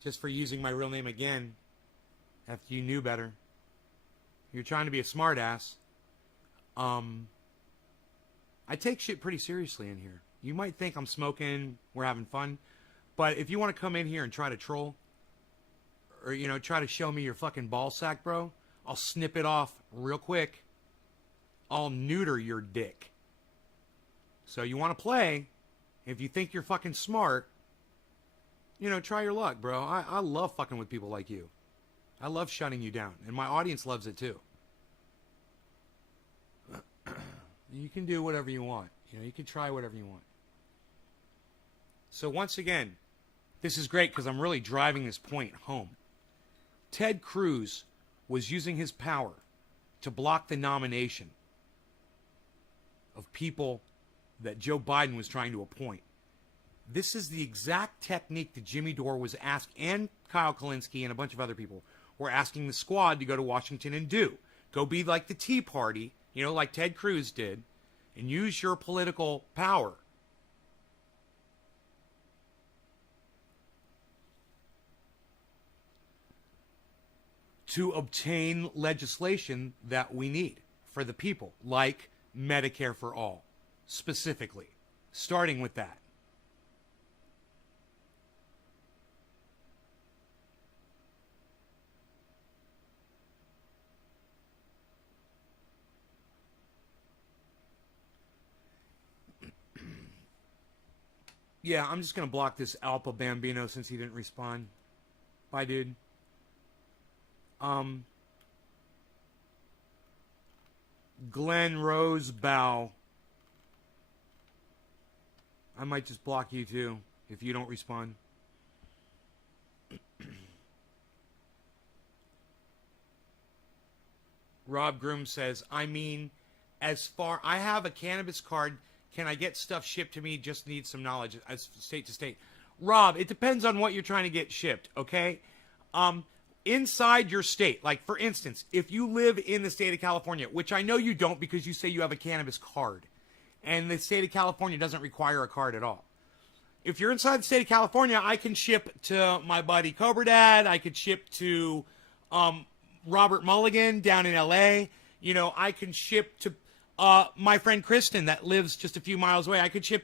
Just for using my real name again. After you knew better. You're trying to be a smartass. I take shit pretty seriously in here. You might think I'm smoking, we're having fun. But if you want to come in here and try to troll, or, try to show me your fucking ball sack, bro, I'll snip it off real quick. I'll neuter your dick. So you want to play, if you think you're fucking smart, try your luck, bro. I love fucking with people like you. I love shutting you down, and my audience loves it too. You can do whatever you want. You can try whatever you want. So once again, this is great because I'm really driving this point home. Ted Cruz was using his power to block the nomination of people that Joe Biden was trying to appoint. This is the exact technique that Jimmy Dore was asked, and Kyle Kalinske and a bunch of other people were asking the squad to go to Washington and do. Go be like the Tea Party, like Ted Cruz did, and use your political power to obtain legislation that we need for the people, like Medicare for all, specifically, starting with that. Yeah, I'm just going to block this Alpha Bambino since he didn't respond. Bye, dude. Glenn Rosebow. I might just block you too if you don't respond. Rob Groom says, I mean, as far, I have a cannabis card. Can I get stuff shipped to me? Just need some knowledge as state to state. Rob, it depends on what you're trying to get shipped, okay? Inside your state, like for instance, if you live in the state of California, which I know you don't because you say you have a cannabis card, and the state of California doesn't require a card at all. If you're inside the state of California, I can ship to my buddy Cobra Dad. I could ship to Robert Mulligan down in LA. You know, I can ship to my friend Kristen that lives just a few miles away. I could ship,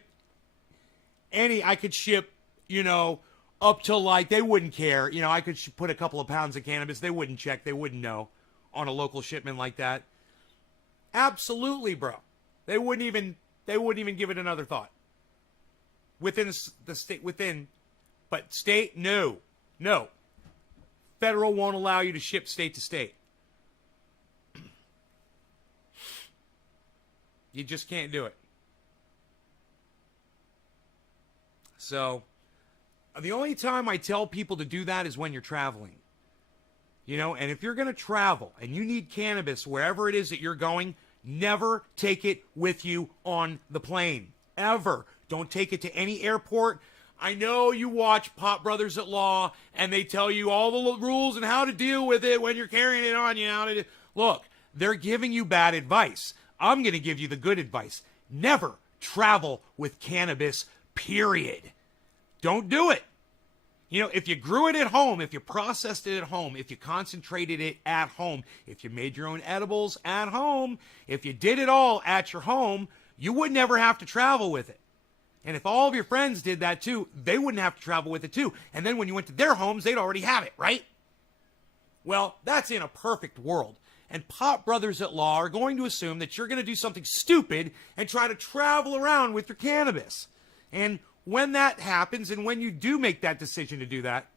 you know, up to like, they wouldn't care. You know, I could put a couple of pounds of cannabis. They wouldn't check. They wouldn't know on a local shipment like that. Absolutely, bro. They wouldn't even give it another thought. Within the state, but state, no. Federal won't allow you to ship state to state. You just can't do it. So, the only time I tell people to do that is when you're traveling. You know, and if you're going to travel and you need cannabis wherever it is that you're going, never take it with you on the plane. Ever. Don't take it to any airport. I know you watch Pop Brothers at Law and they tell you all the rules and how to deal with it when you're carrying it on you. Look, they're giving you bad advice. I'm going to give you the good advice. Never travel with cannabis, period. Don't do it. You know, if you grew it at home, if you processed it at home, if you concentrated it at home, if you made your own edibles at home, if you did it all at your home, you would never have to travel with it. And if all of your friends did that too, they wouldn't have to travel with it too. And then when you went to their homes, they'd already have it, right? Well, that's in a perfect world. And Pop Brothers at Law are going to assume that you're going to do something stupid and try to travel around with your cannabis. And when that happens, and when you do make that decision to do that,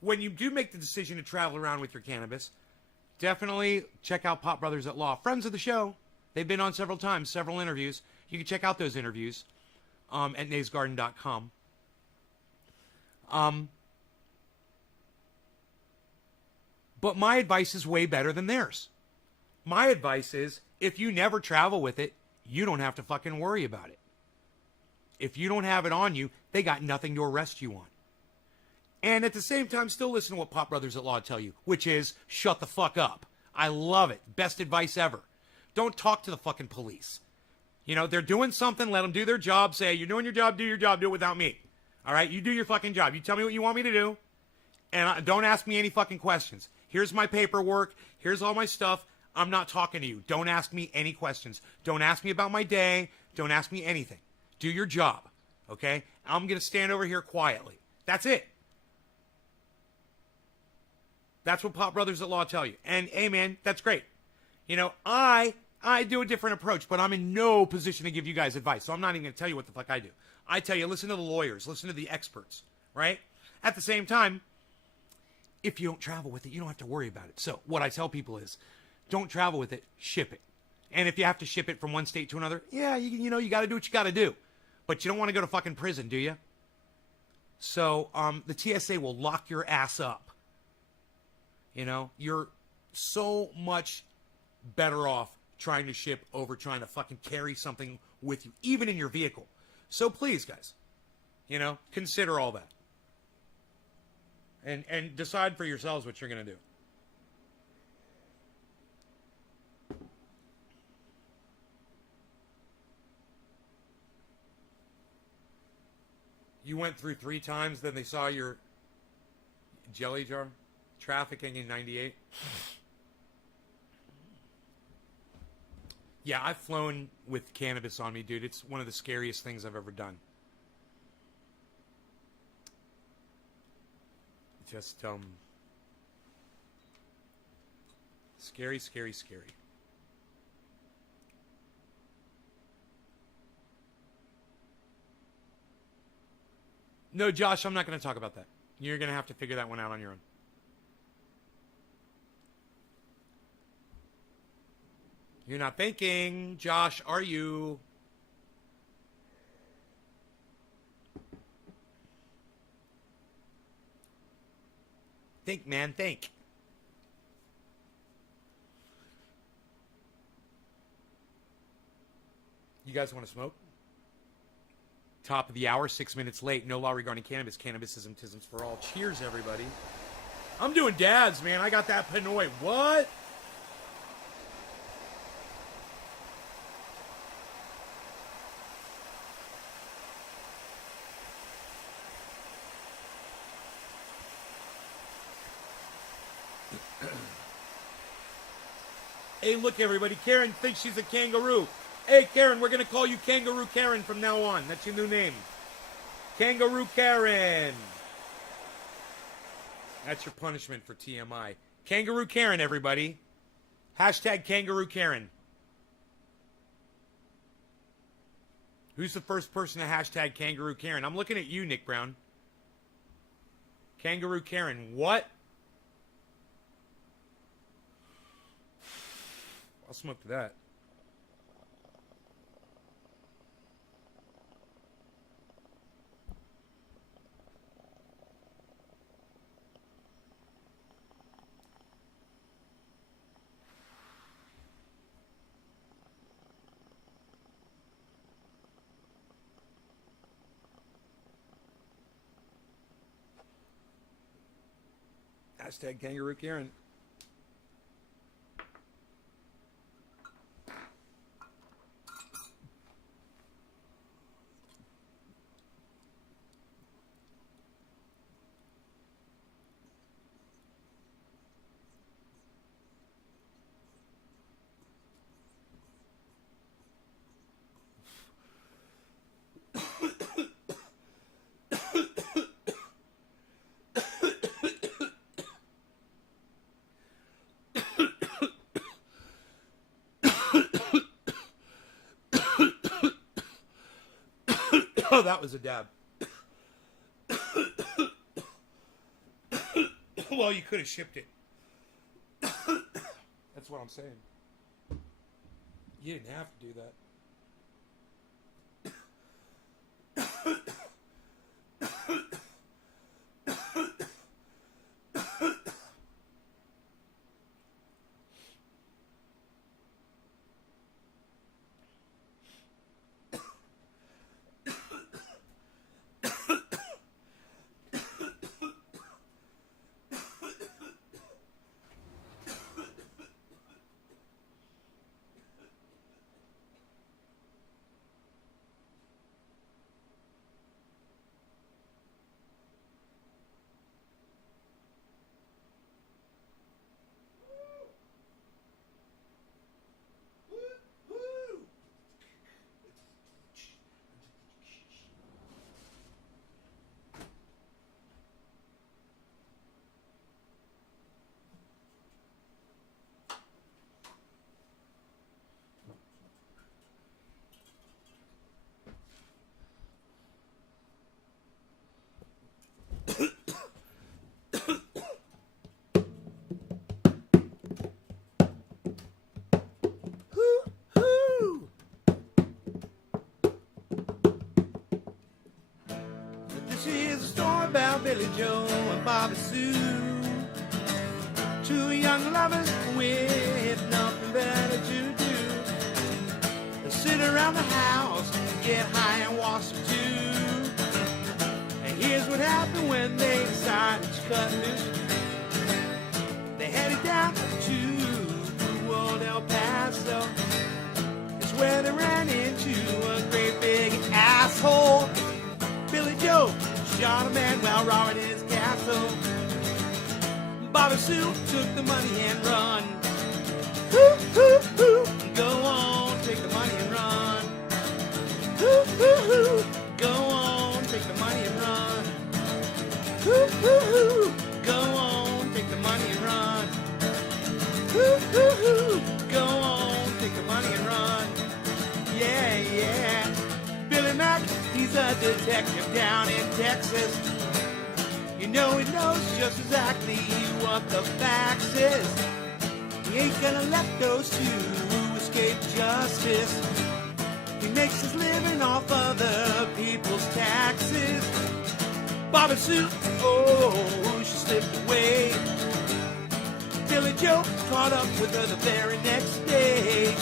when you do make the decision to travel around with your cannabis, definitely check out Pop Brothers at Law. Friends of the show. They've been on several times, several interviews. You can check out those interviews at naysgarden.com. But my advice is way better than theirs. My advice is, if you never travel with it, you don't have to fucking worry about it. If you don't have it on you, they got nothing to arrest you on. And at the same time, still listen to what Pop Brothers at Law tell you, which is, shut the fuck up. I love it. Best advice ever. Don't talk to the fucking police. You know, they're doing something, let them do their job. Say, you're doing your job, do it without me. All right? You do your fucking job. You tell me what you want me to do, and don't ask me any fucking questions. Here's my paperwork. Here's all my stuff. I'm not talking to you. Don't ask me any questions. Don't ask me about my day. Don't ask me anything. Do your job, okay? I'm going to stand over here quietly. That's it. That's what Pop Brothers at Law tell you. And, hey, man, that's great. You know, I do a different approach, but I'm in no position to give you guys advice, so I'm not even going to tell you what the fuck I do. I tell you, listen to the lawyers, listen to the experts, right? At the same time, if you don't travel with it, you don't have to worry about it. So what I tell people is, don't travel with it, ship it. And if you have to ship it from one state to another, yeah, you know, you got to do what you got to do. But you don't want to go to fucking prison, do you? So the TSA will lock your ass up. You know, you're so much better off trying to ship over trying to fucking carry something with you, even in your vehicle. So please, guys, you know, consider all that. And decide for yourselves what you're going to do. You went through 3 times, then they saw your jelly jar trafficking in 98. Yeah, I've flown with cannabis on me, dude. It's one of the scariest things I've ever done. Just, scary, scary, scary. No, Josh, I'm not going to talk about that. You're going to have to figure that one out on your own. You're not thinking, Josh, are you? Think, man, think. You guys want to smoke? Top of the hour, 6 minutes late. No law regarding cannabis. Cannabisism, tisms for all. Cheers, everybody. I'm doing dads, man. I got that Pinoy. What? Hey, look, everybody. Karen thinks she's a kangaroo. Hey, Karen, we're going to call you Kangaroo Karen from now on. That's your new name. Kangaroo Karen. That's your punishment for TMI. Kangaroo Karen, everybody. Hashtag Kangaroo Karen. Who's the first person to hashtag Kangaroo Karen? I'm looking at you, Nick Brown. Kangaroo Karen. What? I'll smoke to that. Hashtag Kangaroo Karen. Oh, that was a dab. Well, you could have shipped it. That's what I'm saying. You didn't have to do that. About Billy Joe and Bobby Sue, two young lovers with nothing better to do. They sit around the house, get high and watch some too. And here's what happened when they decided to cut loose. They headed down to old El Paso. It's where they ran into a great big asshole. Billy Joe shot a man while robbing his castle. Bobby Sue took the money and run. Hoo, hoo, hoo. Go on, take the money and run. Hoo, hoo, hoo. Go on, take the money and run. Hoo, hoo, hoo. Go on, take the money and run. Hoo, hoo, hoo. Go on, take the money and run. Yeah, yeah. Billy Mack, he's a detective down in Texas. You know he knows just exactly what the facts is. He ain't gonna let those two escape justice. He makes his living off other people's taxes. Bobby Sue, oh, she slipped away. Billy Joe caught up with her the very next day.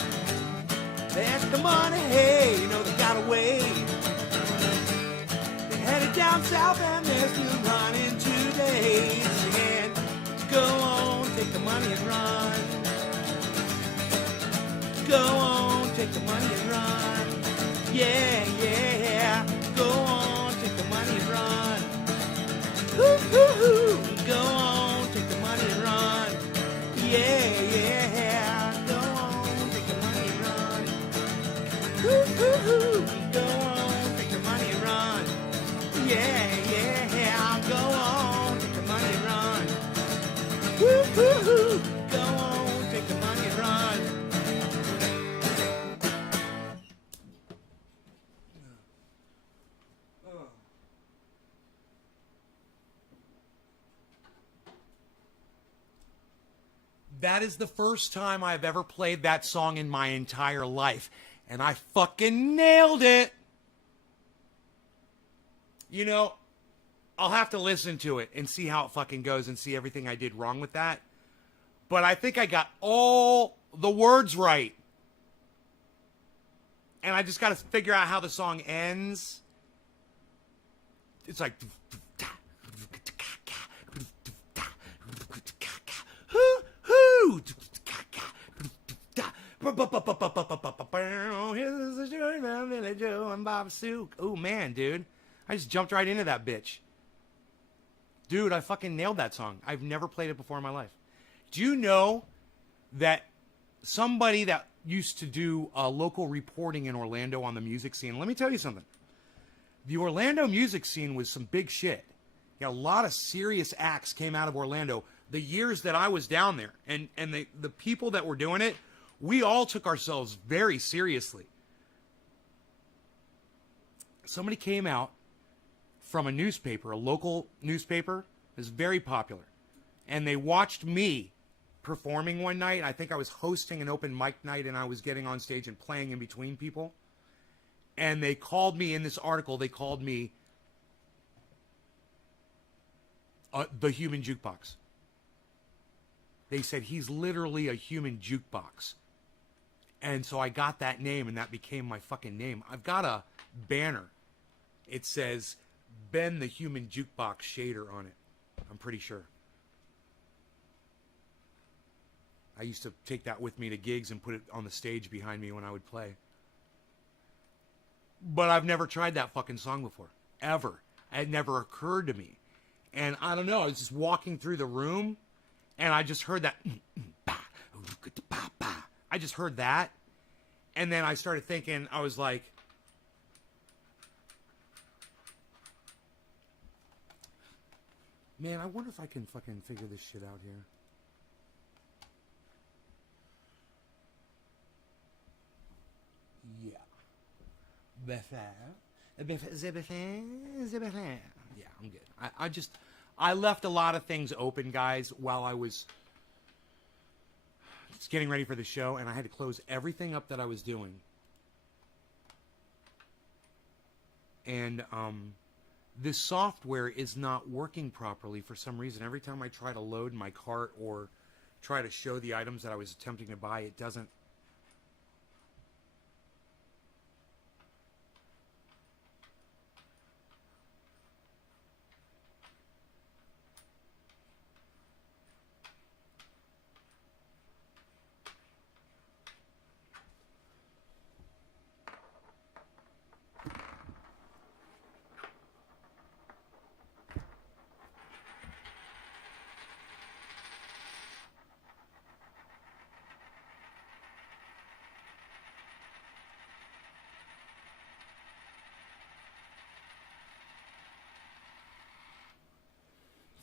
They asked the money, hey, you know they got away. They headed down south and they're still running today. Singing, go on, take the money and run. Go on, take the money and run. Yeah, yeah, go on, take the money and run. Woo-hoo-hoo, go on, take the money and run. Yeah, yeah, go on, take the money and run. Woo-hoo-hoo, go on, take the money and run. Yeah, yeah, go on, take the money and run. Woo-hoo-hoo, go on, take the money and run. That is the first time I've ever played that song in my entire life. And I fucking nailed it. You know, I'll have to listen to it and see how it fucking goes and see everything I did wrong with that. But I think I got all the words right. And I just got to figure out how the song ends. It's like... Oh man, dude. I just jumped right into that bitch. Dude, I fucking nailed that song. I've never played it before in my life. Do you know that somebody that used to do local reporting in Orlando on the music scene, let me tell you something. The Orlando music scene was some big shit. A lot of serious acts came out of Orlando the years that I was down there. And the people that were doing it, we all took ourselves very seriously. Somebody came out from a newspaper, a local newspaper, it was very popular. And they watched me performing one night. I think I was hosting an open mic night and I was getting on stage and playing in between people. And they called me in this article, they called me the human jukebox. They said, he's literally a human jukebox. And so I got that name, and that became my fucking name. I've got a banner. It says, Ben the Human Jukebox Shader on it. I'm pretty sure. I used to take that with me to gigs and put it on the stage behind me when I would play. But I've never tried that fucking song before. Ever. It never occurred to me. And I don't know, I was just walking through the room, and I just heard that. I just heard that. And then I started thinking, I was like, man, I wonder if I can fucking figure this shit out here. Yeah. Yeah, I'm good. I left a lot of things open, guys, while I was just getting ready for the show, and I had to close everything up that I was doing. And this software is not working properly for some reason. Every time I try to load my cart or try to show the items that I was attempting to buy, it doesn't.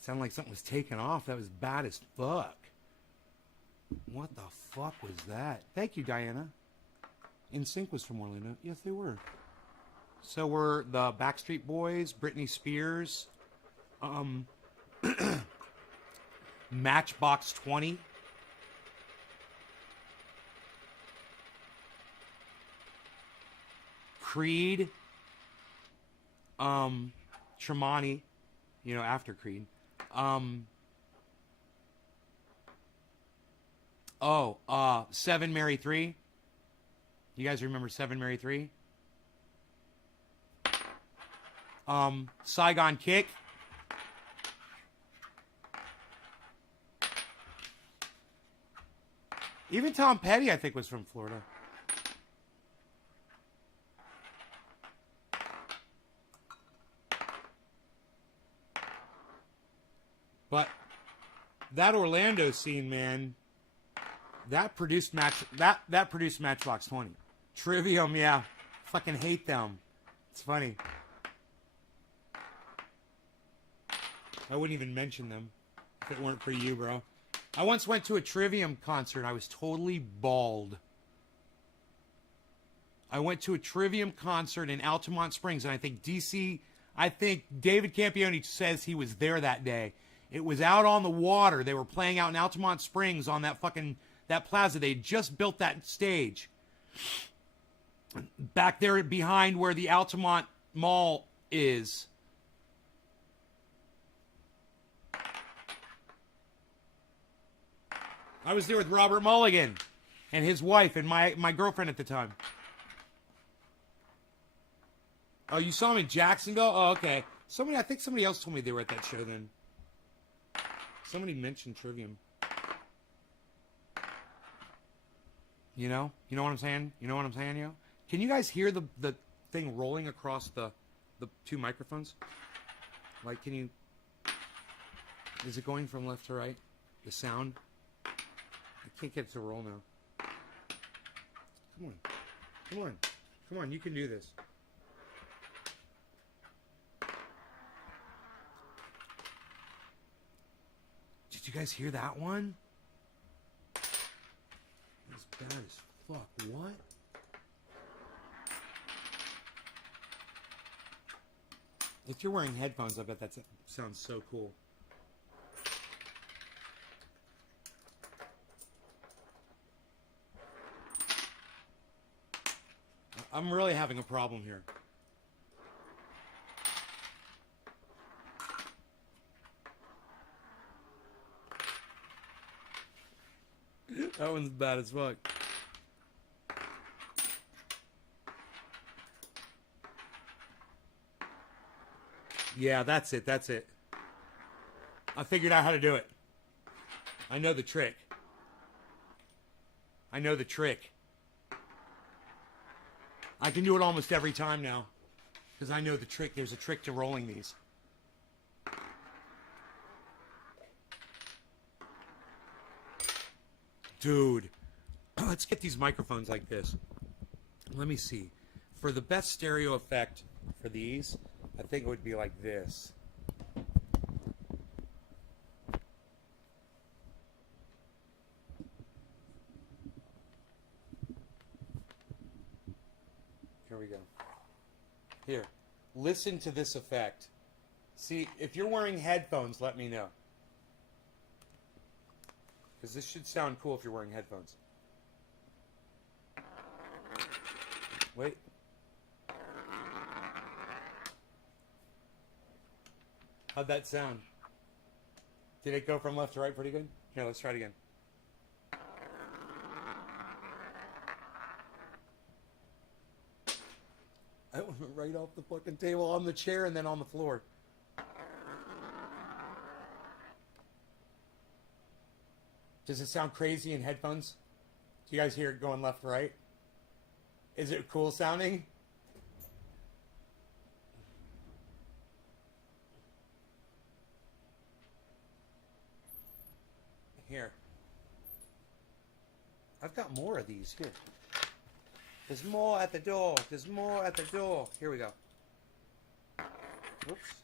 Sounded like something was taken off. That was bad as fuck. What the fuck was that? Thank you, Diana. NSYNC was from Orlando. Yes, they were. So were the Backstreet Boys, Britney Spears, Matchbox 20. Creed, Tremonti, You know, after Creed. Seven Mary 3. You guys remember Seven Mary 3? Saigon Kick. Even Tom Petty, I think, was from Florida. But that Orlando scene, man, that produced Matchbox 20. Trivium, yeah. Fucking hate them. It's funny. I wouldn't even mention them if it weren't for you, bro. I once went to a Trivium concert. I was totally bald. I went to a Trivium concert in Altamont Springs, and I think David Campione says he was there that day. It was out on the water. They were playing out in Altamont Springs on that plaza. They had just built that stage. Back there behind where the Altamont Mall is. I was there with Robert Mulligan and his wife and my girlfriend at the time. Oh, you saw him in Jacksonville? Oh, okay. I think somebody else told me they were at that show then. Somebody mentioned Trivium. You know what I'm saying? You know what I'm saying, yo? Can you guys hear the thing rolling across the two microphones? Like, is it going from left to right? The sound? I can't get it to roll now. Come on, you can do this. Did you guys hear that one? It's bad as fuck. What? If you're wearing headphones, I bet that sounds so cool. I'm really having a problem here. That one's bad as fuck. Yeah, that's it. I figured out how to do it. I know the trick. I can do it almost every time now. Because I know the trick. There's a trick to rolling these. Dude. Let's get these microphones like this. Let me see. For the best stereo effect for these, I think it would be like this. Here we go. Here. Listen to this effect. See, if you're wearing headphones, let me know. Because this should sound cool if you're wearing headphones. Wait. How'd that sound? Did it go from left to right pretty good? Here, let's try it again. I went right off the fucking table, on the chair, and then on the floor. Does it sound crazy in headphones? Do you guys hear it going left to right? Is it cool sounding? Here. I've got more of these. Here. There's more at the door. There's more at the door. Here we go. Whoops.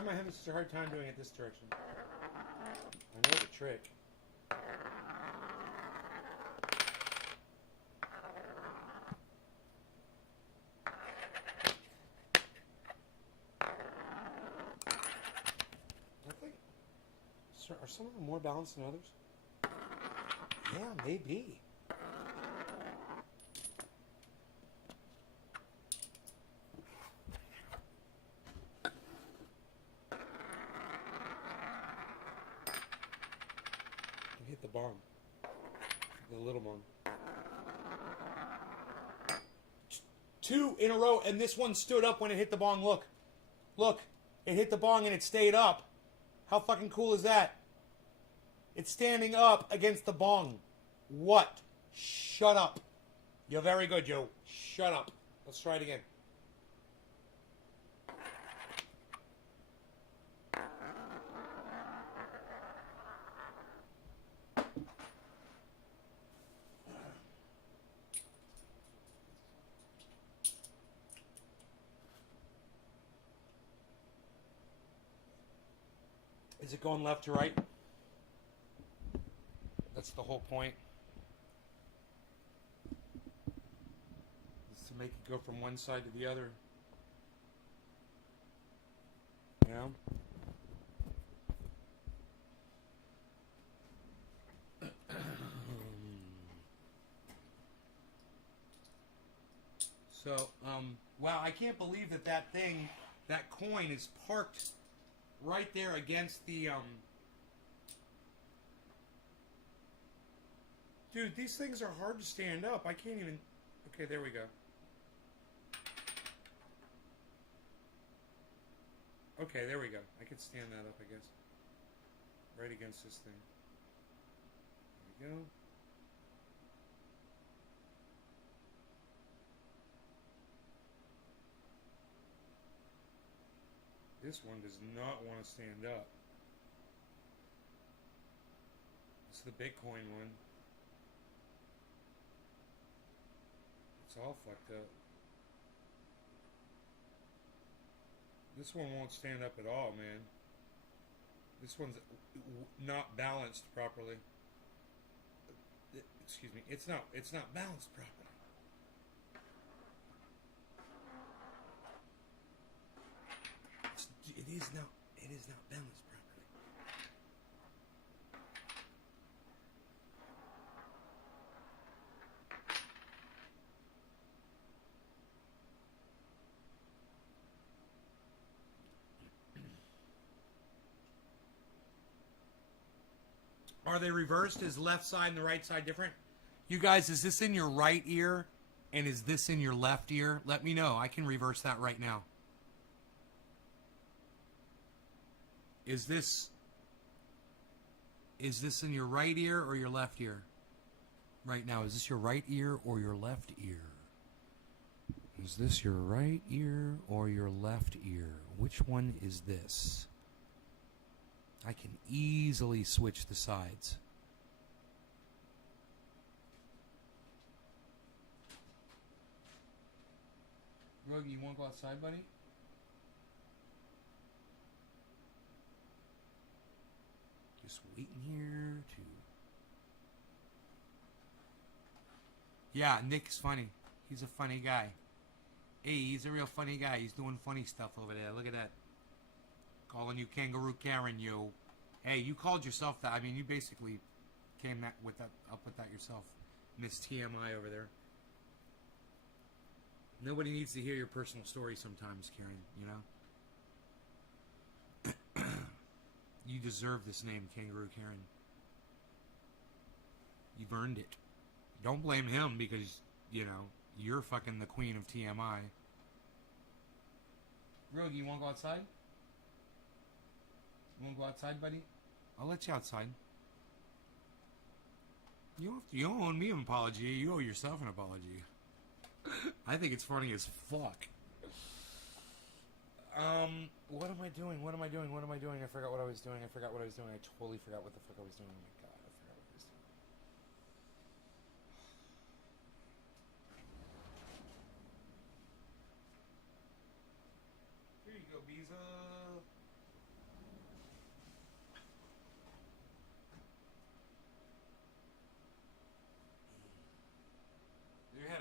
am I having such a hard time doing it this direction? I know the trick. I think, are some of them more balanced than others? Yeah, maybe. Hit the bomb. The little one. 2 in a row, and this one stood up when it hit the bong. Look. Look. It hit the bong and it stayed up. How fucking cool is that? It's standing up against the bong. What? Shut up. You're very good, Joe. Shut up. Let's try it again. Is it going left to right? That's the whole point. Is to make it go from one side to the other. You know? So, wow, I can't believe that thing, that coin is parked right there against the, Dude, these things are hard to stand up. I can't even... Okay, there we go. Okay, there we go. I could stand that up, I guess. Right against this thing. There we go. This one does not want to stand up. It's the Bitcoin one. It's all fucked up. This one won't stand up at all, man. This one's not balanced properly. Excuse me. It's not balanced properly. It is not balanced properly. Are they reversed? Is left side and the right side different? You guys, is this in your right ear and is this in your left ear? Let me know. I can reverse that right now. Is this in your right ear or your left ear? Right now, is this your right ear or your left ear? Is this your right ear or your left ear? Which one is this? I can easily switch the sides. Rogie, you want to go outside, buddy? Just waiting here to... Yeah, Nick's funny. He's a funny guy. Hey, he's a real funny guy. He's doing funny stuff over there. Look at that. Calling you Kangaroo Karen, yo. Hey, you called yourself that. I mean, you basically came up with that yourself. Miss TMI over there. Nobody needs to hear your personal story sometimes, Karen, you know? You deserve this name, Kangaroo Karen. You've earned it. Don't blame him because, you know, you're fucking the queen of TMI. Rogue, you want to go outside? You want to go outside, buddy? I'll let you outside. You don't owe me an apology. You owe yourself an apology. I think it's funny as fuck. What am I doing? What am I doing? What am I doing? I forgot what I was doing. I totally forgot what the fuck I was doing. Oh my god, I forgot what I was doing. Here you go, Biza.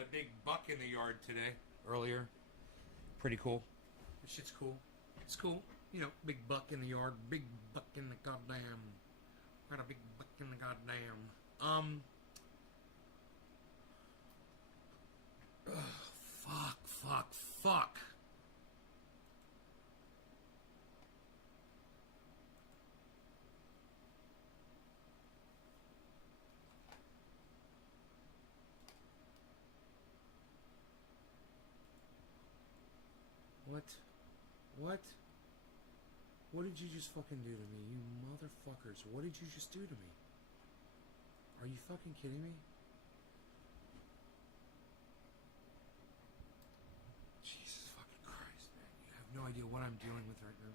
a big buck in the yard today, earlier. Pretty cool. This shit's cool. It's cool. You know, big buck in the yard, big buck in the goddamn. Got a big buck in the goddamn. Fuck. What? What did you just fucking do to me, you motherfuckers? What did you just do to me? Are you fucking kidding me? Jesus fucking Christ, man. You have no idea what I'm dealing with right now.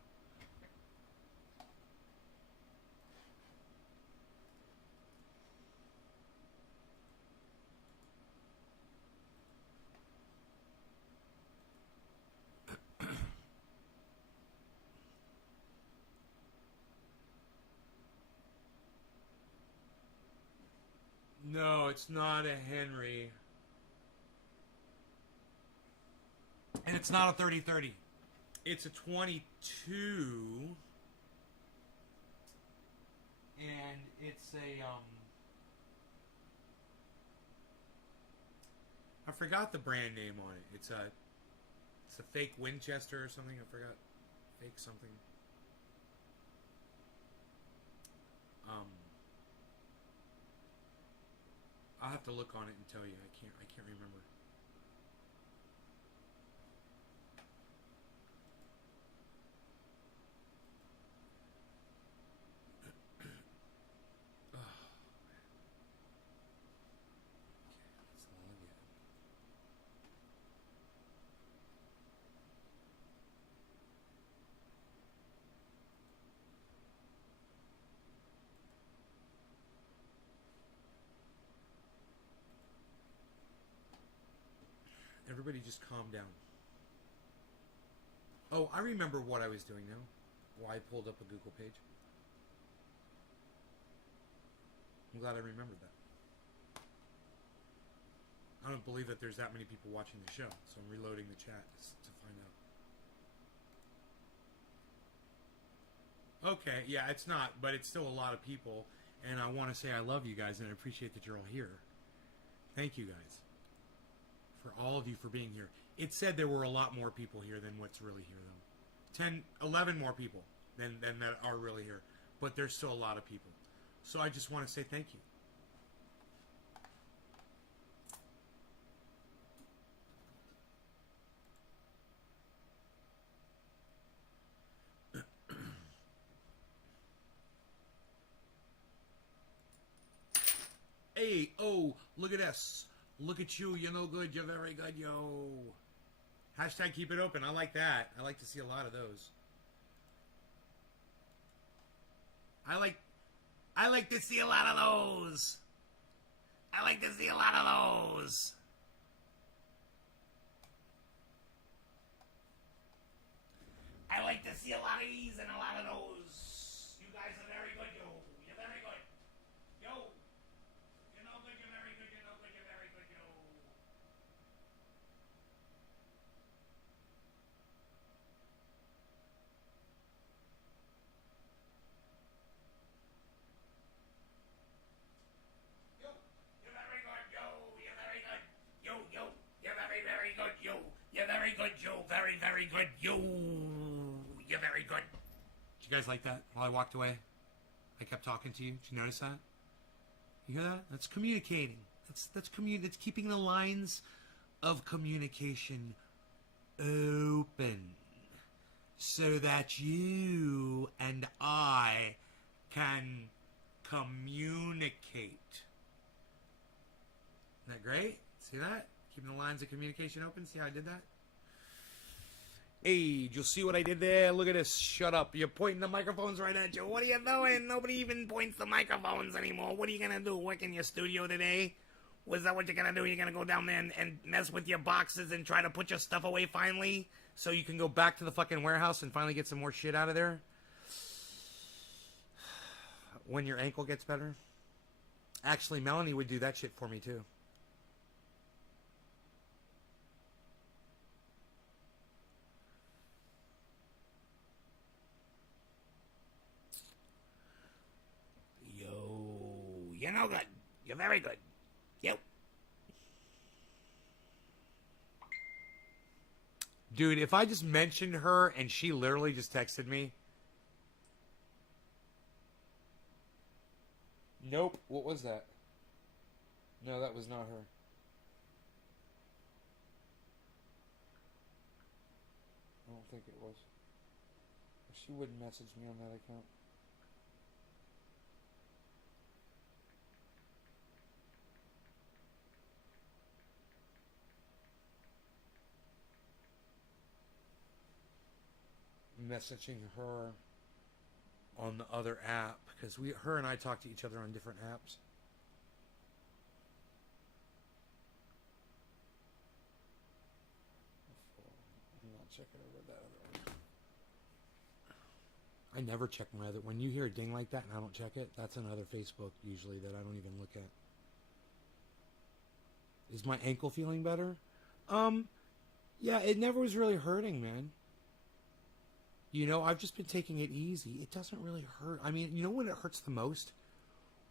No, it's not a Henry. And it's not a 30-30. It's a 22. And it's a, I forgot the brand name on it. It's a fake Winchester or something. I forgot. Fake something. I'll have to look on it and tell you. I can't remember. Oh, man. Okay, let's log in. Everybody just calm down. Oh, I remember what I was doing now. Why I pulled up a Google page. I'm glad I remembered that. I don't believe that there's that many people watching the show, so I'm reloading the chat to find out. Okay, yeah, it's not, but it's still a lot of people, and I want to say I love you guys, and I appreciate that you're all here. Thank you guys. For all of you for being here. It said there were a lot more people here than what's really here, though. 11 more people than that are really here. But there's still a lot of people. So I just want to say thank you. Hey, oh, look at this. Look at you. You're no good. You're very good, yo. Hashtag keep it open. I like that. I like to see a lot of those. I like to see a lot of those. I like to see a lot of those. I like to see a lot of these and a lot of those. You guys are very good, yo. You're very good. Yo. You're no good, you're very good, you're no good, you're very good, yo. Yo, you're very good, yo. You're very good. Yo, you're very, very good, yo. You're very good, yo. Very, very good, yo. You're very good. Did you guys like that while I walked away? I kept talking to you. Did you notice that? You hear that? That's communicating. That's keeping the lines of communication open so that you and I can communicate. Isn't that great? See that? Keeping the lines of communication open. See how I did that? Hey, you'll see what I did there? Look at this. Shut up. You're pointing the microphones right at you. What are you doing? Nobody even points the microphones anymore. What are you going to do? Work in your studio today? Was that what you're going to do? You're going to go down there and mess with your boxes and try to put your stuff away finally? So you can go back to the fucking warehouse and finally get some more shit out of there? When your ankle gets better? Actually, Melanie would do that shit for me too. You're no good. You're very good. Yep. Dude, if I just mentioned her and she literally just texted me. Nope. What was that? No, that was not her. I don't think it was. She wouldn't message me on that account. Messaging her on the other app because her and I talk to each other on different apps. I'm not checking over that other one. I never check my other. When you hear a ding like that and I don't check it, that's another Facebook usually that I don't even look at. Is my ankle feeling better? Yeah, it never was really hurting, man. You know, I've just been taking it easy. It doesn't really hurt. I mean, you know when it hurts the most?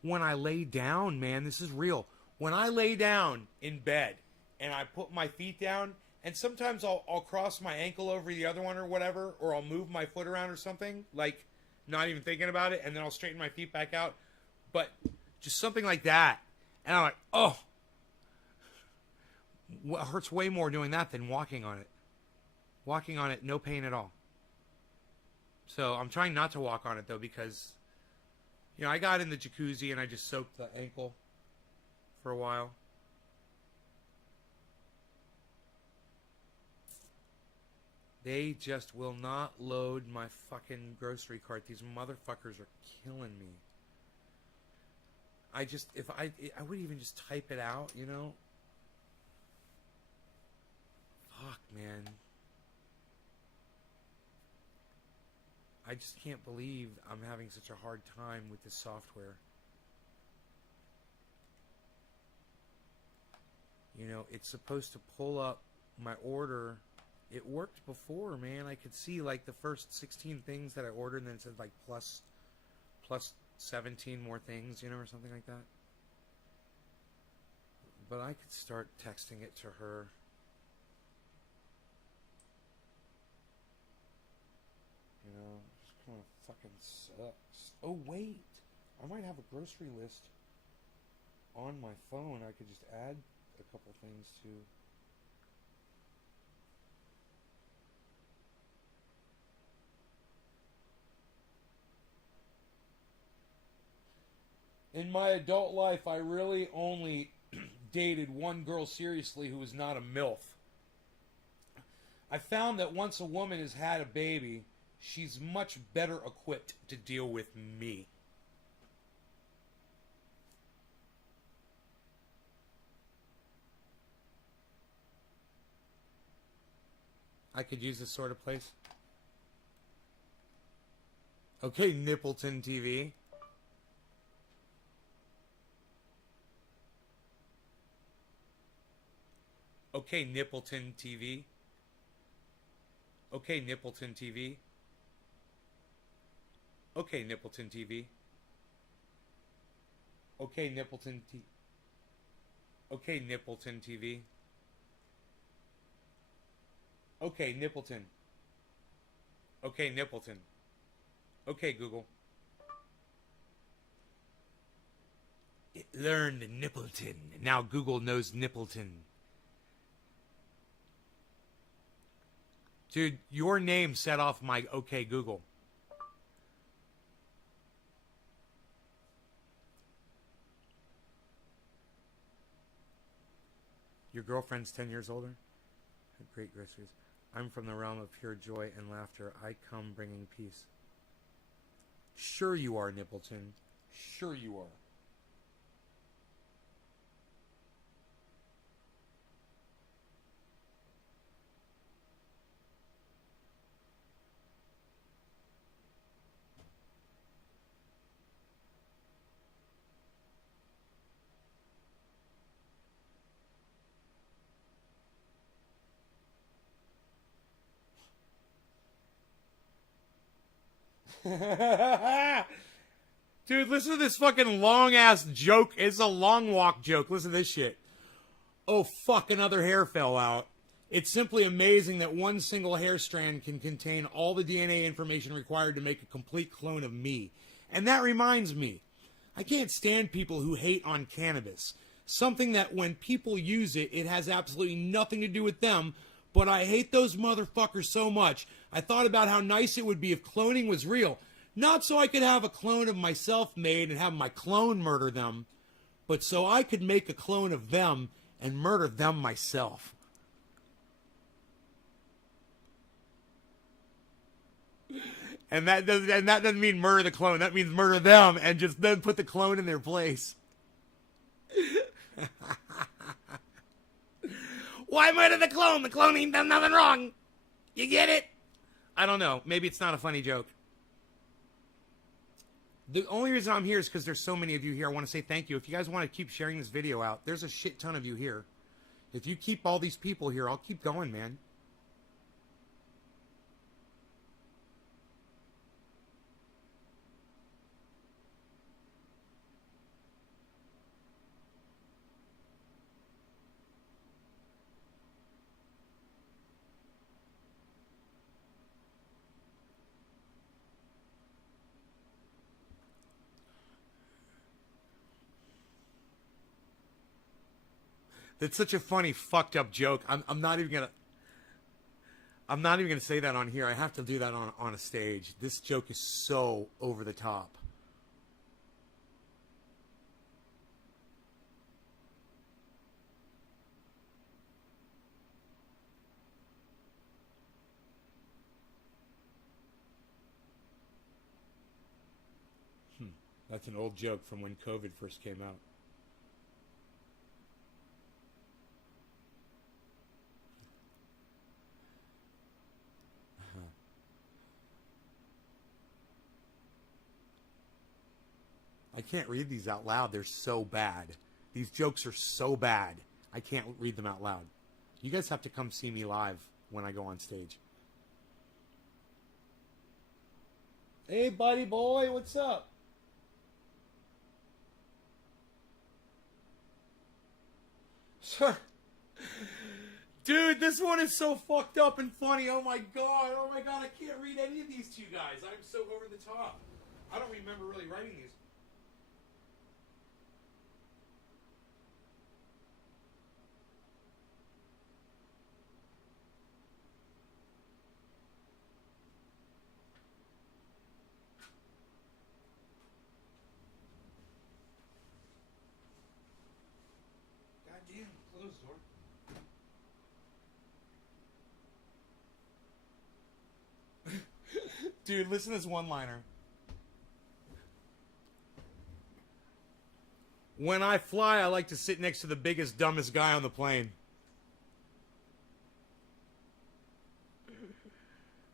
When I lay down, man. This is real. When I lay down in bed and I put my feet down, and sometimes I'll cross my ankle over the other one or whatever, or I'll move my foot around or something, like not even thinking about it, and then I'll straighten my feet back out. But just something like that. And I'm like, oh. It hurts way more doing that than walking on it. Walking on it, no pain at all. So I'm trying not to walk on it, though, because, you know, I got in the jacuzzi and I just soaked the ankle for a while. They just will not load my fucking grocery cart. These motherfuckers are killing me. I would even just type it out, you know? Fuck, man. I just can't believe I'm having such a hard time with this software. You know, it's supposed to pull up my order. It worked before, man. I could see like the first 16 things that I ordered, and then it said like plus 17 more things, you know, or something like that. But I could start texting it to her. You know, it just kind of fucking sucks. Oh, wait. I might have a grocery list on my phone. I could just add a couple things to. In my adult life, I really only dated one girl seriously who was not a MILF. I found that once a woman has had a baby, she's much better equipped to deal with me. I could use this sort of place. Okay, Nippleton TV. Okay, Nippleton TV. Okay, Nippleton TV. Okay, Nippleton TV. Okay, Nippleton TV. Okay, Nippleton TV. Okay, Nippleton. Okay, Nippleton. Okay, Google. It learned Nippleton. Now Google knows Nippleton. Dude, your name set off my OK Google. Your girlfriend's 10 years older? Great groceries. I'm from the realm of pure joy and laughter. I come bringing peace. Sure you are, Nippleton. Sure you are. Dude, listen to this fucking long-ass joke. It's a long walk joke. Listen to this shit. Oh, fuck, another hair fell out. It's simply amazing that one single hair strand can contain all the DNA information required to make a complete clone of me. And that reminds me, I can't stand people who hate on cannabis. Something that when people use it, it has absolutely nothing to do with them, but I hate those motherfuckers so much. I thought about how nice it would be if cloning was real. Not so I could have a clone of myself made and have my clone murder them, but so I could make a clone of them and murder them myself. And that doesn't mean murder the clone. That means murder them and just then put the clone in their place. Why murder the clone? The clone ain't done nothing wrong. You get it? I don't know. Maybe it's not a funny joke. The only reason I'm here is because there's so many of you here. I want to say thank you. If you guys want to keep sharing this video out, there's a shit ton of you here. If you keep all these people here, I'll keep going, man. That's such a funny, fucked up joke. I'm not even gonna say that on here. I have to do that on a stage. This joke is so over the top. That's an old joke from when COVID first came out. I can't read these out loud. They're so bad. These jokes are so bad. I can't read them out loud. You guys have to come see me live when I go on stage. Hey, buddy boy, what's up? Sure. Dude, this one is so fucked up and funny. Oh my god. Oh my god, I can't read any of these two guys. I'm so over the top. I don't remember really writing these. Goddamn, close the door. Dude, listen to this one-liner. When I fly, I like to sit next to the biggest, dumbest guy on the plane.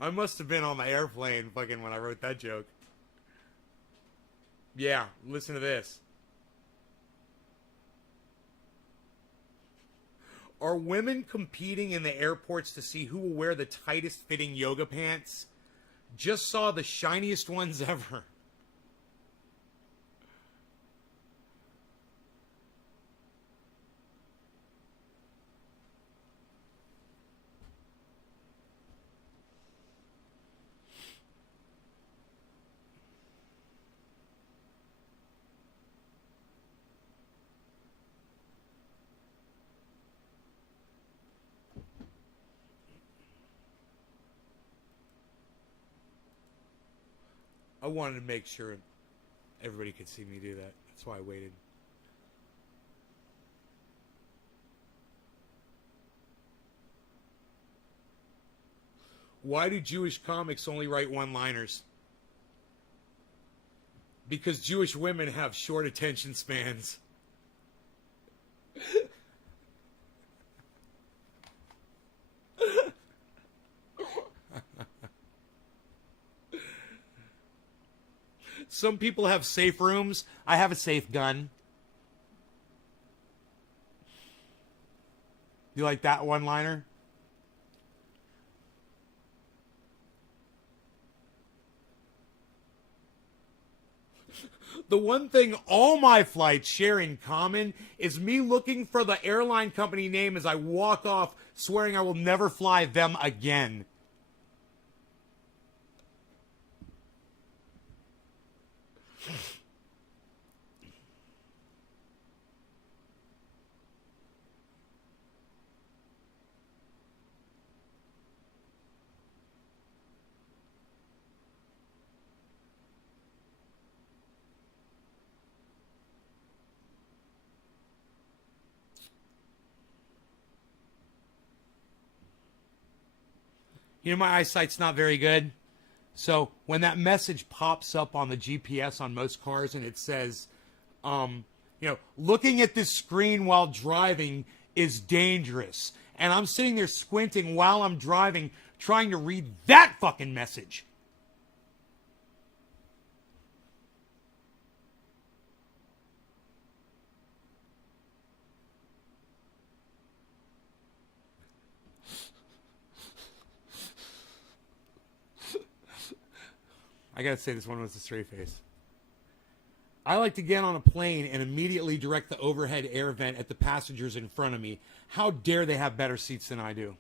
I must have been on the airplane fucking when I wrote that joke. Yeah, listen to this. Are women competing in the airports to see who will wear the tightest fitting yoga pants? Just saw the shiniest ones ever. I wanted to make sure everybody could see me do that. That's why I waited. Why do Jewish comics only write one-liners? Because Jewish women have short attention spans. Some people have safe rooms. I have a safe gun. You like that one-liner? The one thing all my flights share in common is me looking for the airline company name as I walk off, swearing I will never fly them again. You know, my eyesight's not very good. So when that message pops up on the GPS on most cars and it says, looking at this screen while driving is dangerous. And I'm sitting there squinting while I'm driving, trying to read that fucking message. I gotta say, this one was a straight face. I like to get on a plane and immediately direct the overhead air vent at the passengers in front of me. How dare they have better seats than I do?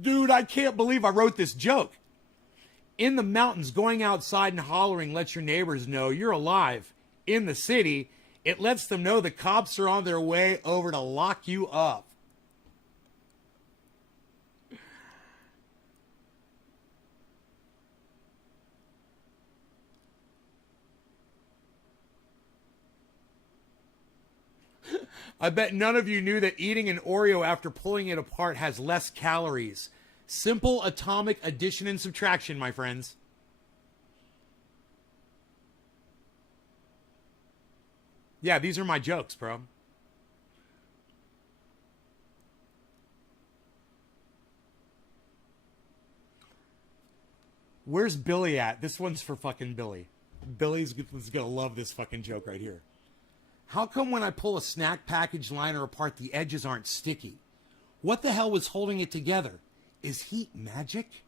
Dude, I can't believe I wrote this joke. In the mountains, going outside and hollering lets your neighbors know you're alive. In the city, it lets them know the cops are on their way over to lock you up. I bet none of you knew that eating an Oreo after pulling it apart has less calories. Simple atomic addition and subtraction, my friends. Yeah, these are my jokes, bro. Where's Billy at? This one's for fucking Billy. Billy's gonna love this fucking joke right here. How come when I pull a snack package liner apart, the edges aren't sticky? What the hell was holding it together? Is heat magic?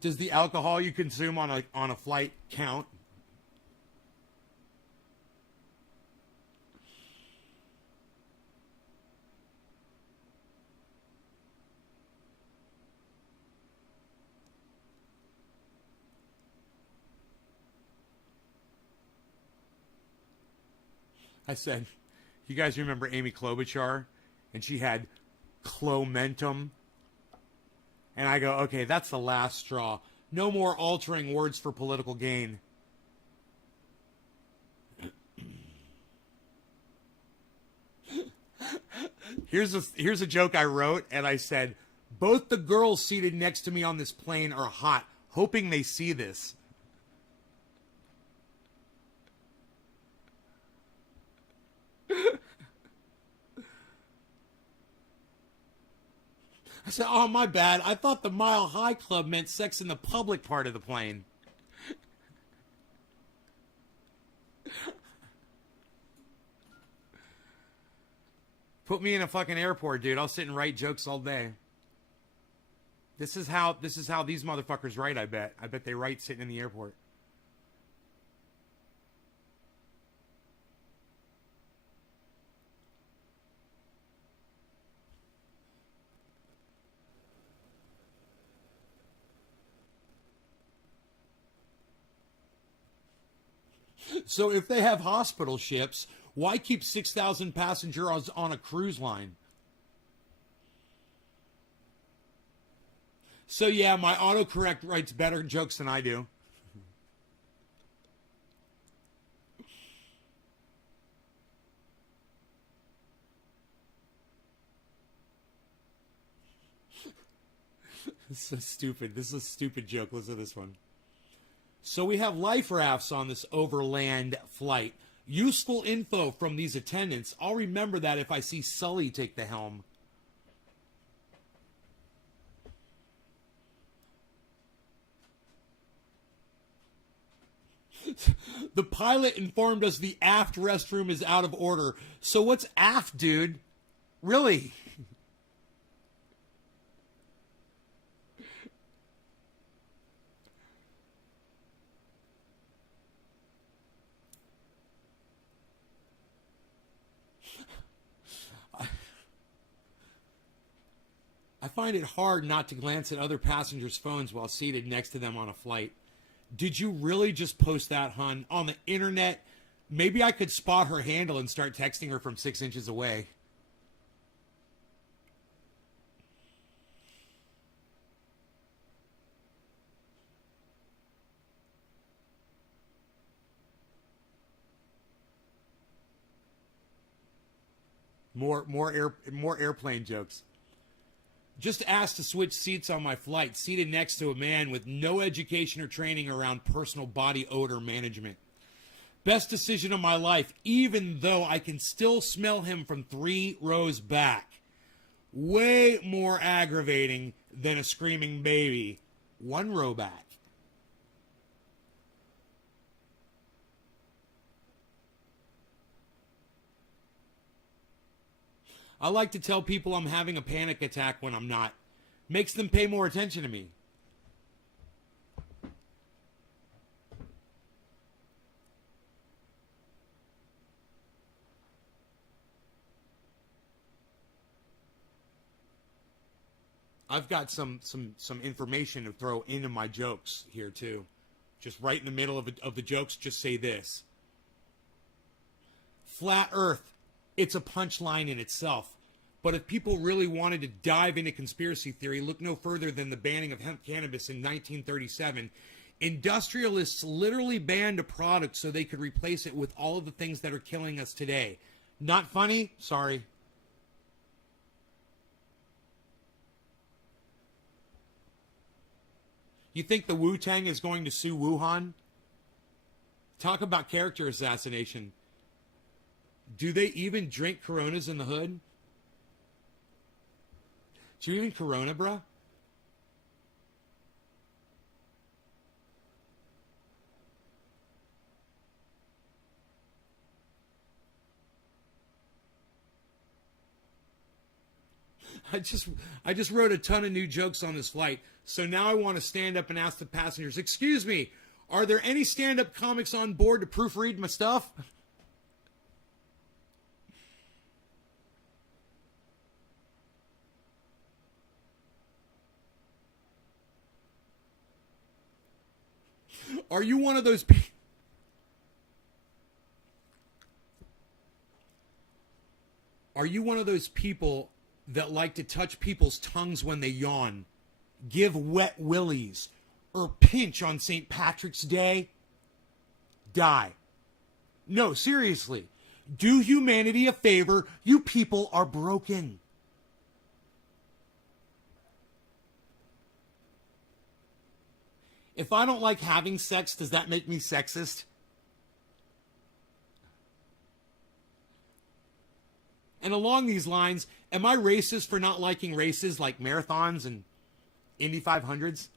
Does the alcohol you consume on a flight count? I said, you guys remember Amy Klobuchar? And she had clomentum. And I go, okay, that's the last straw. No more altering words for political gain. Here's a joke I wrote, and I said, both the girls seated next to me on this plane are hot, hoping they see this. I said, oh, my bad. I thought the Mile High Club meant sex in the public part of the plane. Put me in a fucking airport, dude. I'll sit and write jokes all day. This is how these motherfuckers write, I bet. I bet they write sitting in the airport. So if they have hospital ships, why keep 6,000 passengers on a cruise line? So yeah, my autocorrect writes better jokes than I do. This is so stupid. This is a stupid joke. Listen to this one. So we have life rafts on this overland flight. Useful info from these attendants. I'll remember that if I see Sully take the helm. The pilot informed us the aft restroom is out of order. So what's aft, dude? Really? I find it hard not to glance at other passengers' phones while seated next to them on a flight. Did you really just post that, hun? On the internet? Maybe I could spot her handle and start texting her from 6 inches away. More airplane jokes. Just asked to switch seats on my flight, seated next to a man with no education or training around personal body odor management. Best decision of my life, even though I can still smell him from 3 rows back. Way more aggravating than a screaming baby 1 row back. I like to tell people I'm having a panic attack when I'm not. Makes them pay more attention to me. I've got some information to throw into my jokes here too. Just right in the middle of the jokes, just say this. Flat Earth. It's a punchline in itself. But if people really wanted to dive into conspiracy theory, look no further than the banning of hemp cannabis in 1937. Industrialists literally banned a product so they could replace it with all of the things that are killing us today. Not funny? Sorry. You think the Wu-Tang is going to sue Wuhan? Talk about character assassination. Do they even drink Coronas in the hood? Do you even Corona, bruh? I just wrote a ton of new jokes on this flight, so now I want to stand up and ask the passengers, excuse me, are there any stand-up comics on board to proofread my stuff? Are you one of those people? Are you one of those people that like to touch people's tongues when they yawn, give wet willies, or pinch on St. Patrick's Day? Die. No, seriously. Do humanity a favor. You people are broken. If I don't like having sex, does that make me sexist? And along these lines, am I racist for not liking races like marathons and Indy 500s?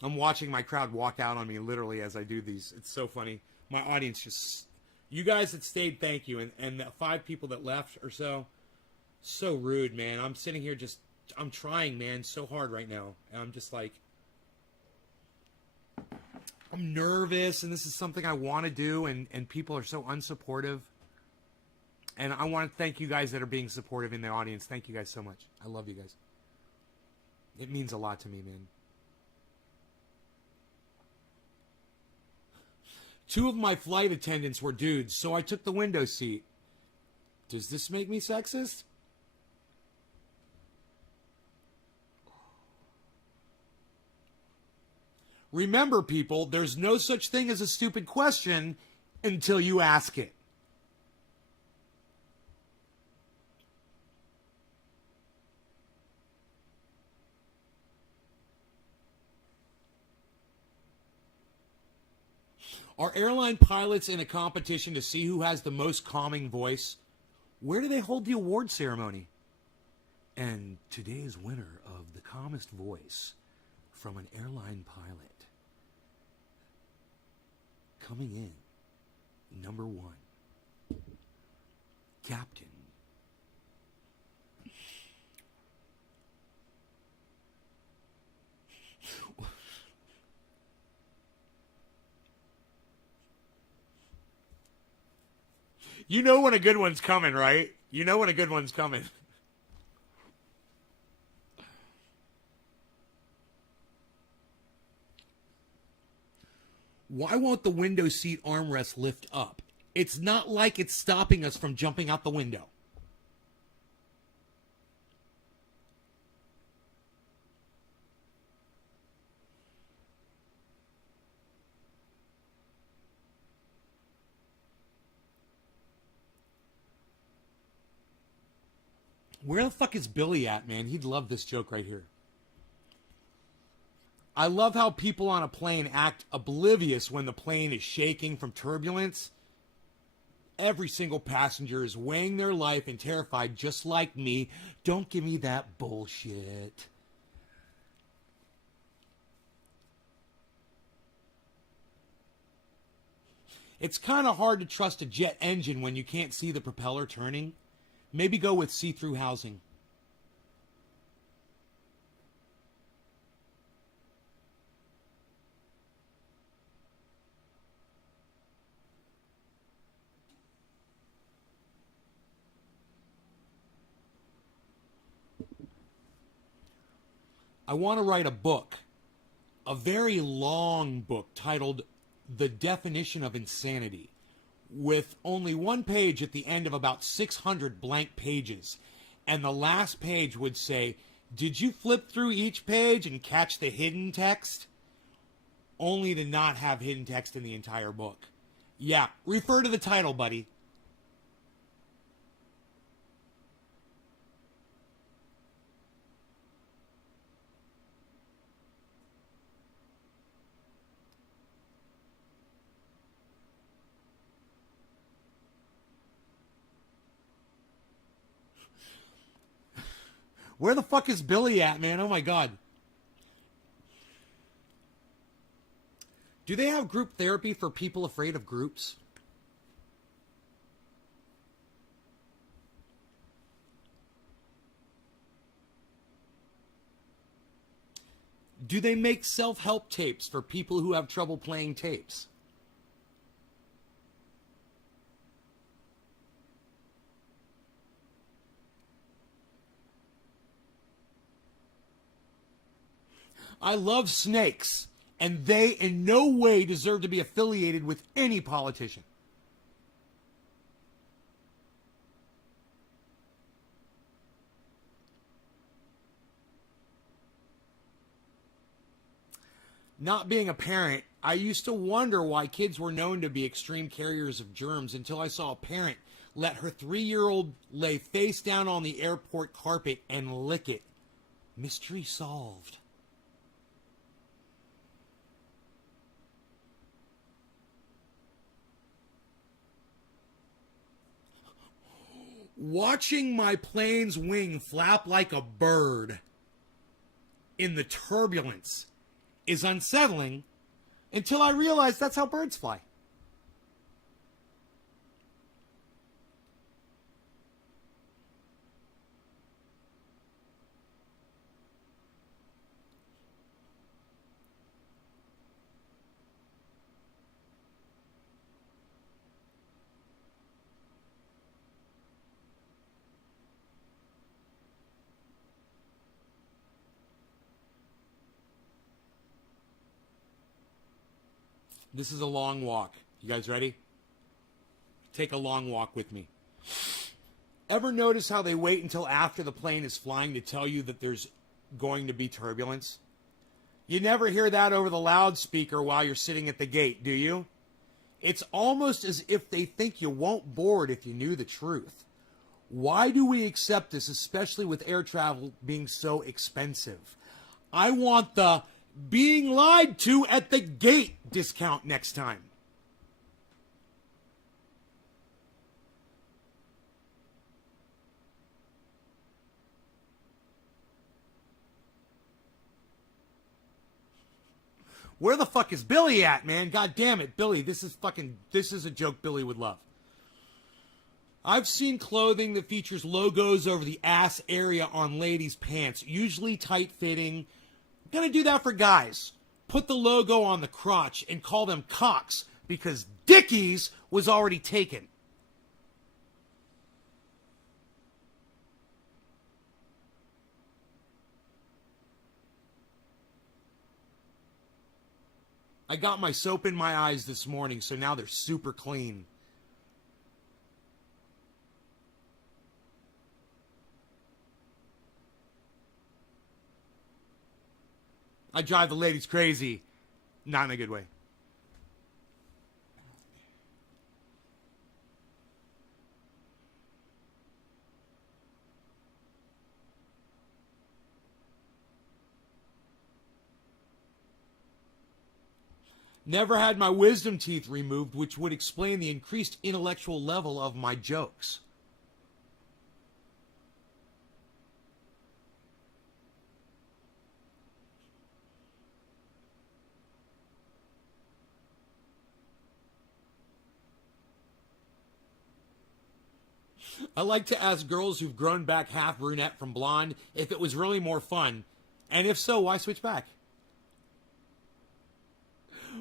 I'm watching my crowd walk out on me literally as I do these. It's so funny. My audience just... You guys that stayed, thank you. And the 5 people that left or so... So rude, man. I'm sitting here just... I'm trying, man, so hard right now. And I'm just like... I'm nervous, and this is something I want to do, and people are so unsupportive. And I want to thank you guys that are being supportive in the audience. Thank you guys so much. I love you guys. It means a lot to me, man. 2 of my flight attendants were dudes, so I took the window seat. Does this make me sexist? Remember, people, there's no such thing as a stupid question until you ask it. Are airline pilots in a competition to see who has the most calming voice? Where do they hold the award ceremony? And today's winner of the calmest voice from an airline pilot, coming in, number 1, Captain. You know when a good one's coming, right? You know when a good one's coming. Why won't the window seat armrest lift up? It's not like it's stopping us from jumping out the window. Where the fuck is Billy at, man? He'd love this joke right here. I love how people on a plane act oblivious when the plane is shaking from turbulence. Every single passenger is weighing their life and terrified just like me. Don't give me that bullshit. It's kind of hard to trust a jet engine when you can't see the propeller turning. Maybe go with see-through housing. I want to write a book, a very long book titled The Definition of Insanity, with only one page at the end of about 600 blank pages. And the last page would say, did you flip through each page and catch the hidden text? Only to not have hidden text in the entire book. Yeah, refer to the title, buddy. Where the fuck is Billy at, man? Oh my God. Do they have group therapy for people afraid of groups? Do they make self-help tapes for people who have trouble playing tapes? I love snakes, and they in no way deserve to be affiliated with any politician. Not being a parent, I used to wonder why kids were known to be extreme carriers of germs until I saw a parent let her 3-year-old lay face down on the airport carpet and lick it. Mystery solved. Watching my plane's wing flap like a bird in the turbulence is unsettling until I realize that's how birds fly. This is a long walk. You guys ready? Take a long walk with me. Ever notice how they wait until after the plane is flying to tell you that there's going to be turbulence? You never hear that over the loudspeaker while you're sitting at the gate, do you? It's almost as if they think you won't board if you knew the truth. Why do we accept this, especially with air travel being so expensive? I want the being lied to at the gate discount next time. Where the fuck is Billy at, man? God damn it, Billy. This is a joke Billy would love. I've seen clothing that features logos over the ass area on ladies' pants, usually tight-fitting. Gonna do that for guys. Put the logo on the crotch and call them cocks because Dickies was already taken. I got my soap in my eyes this morning, so now they're super clean. I drive the ladies crazy. Not in a good way. Never had my wisdom teeth removed, which would explain the increased intellectual level of my jokes. I like to ask girls who've grown back half brunette from blonde if it was really more fun. And if so, why switch back?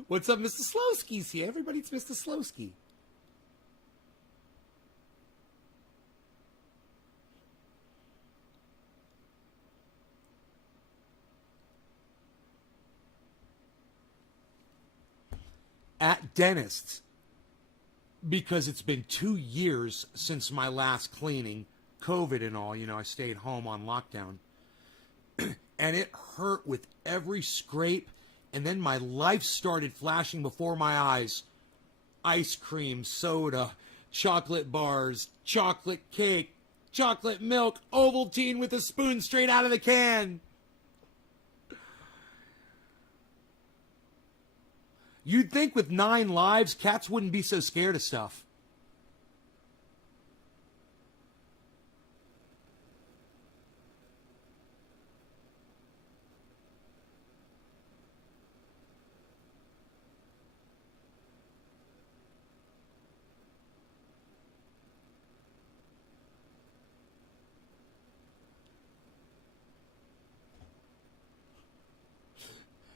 What's up, Mr. Slowski's here? Everybody's Mr. Slowski. At dentists, because it's been 2 years since my last cleaning, COVID and all, I stayed home on lockdown. And it hurt with every scrape. And then my life started flashing before my eyes. Ice cream, soda, chocolate bars, chocolate cake, chocolate milk, Ovaltine with a spoon straight out of the can. You'd think with 9 lives, cats wouldn't be so scared of stuff.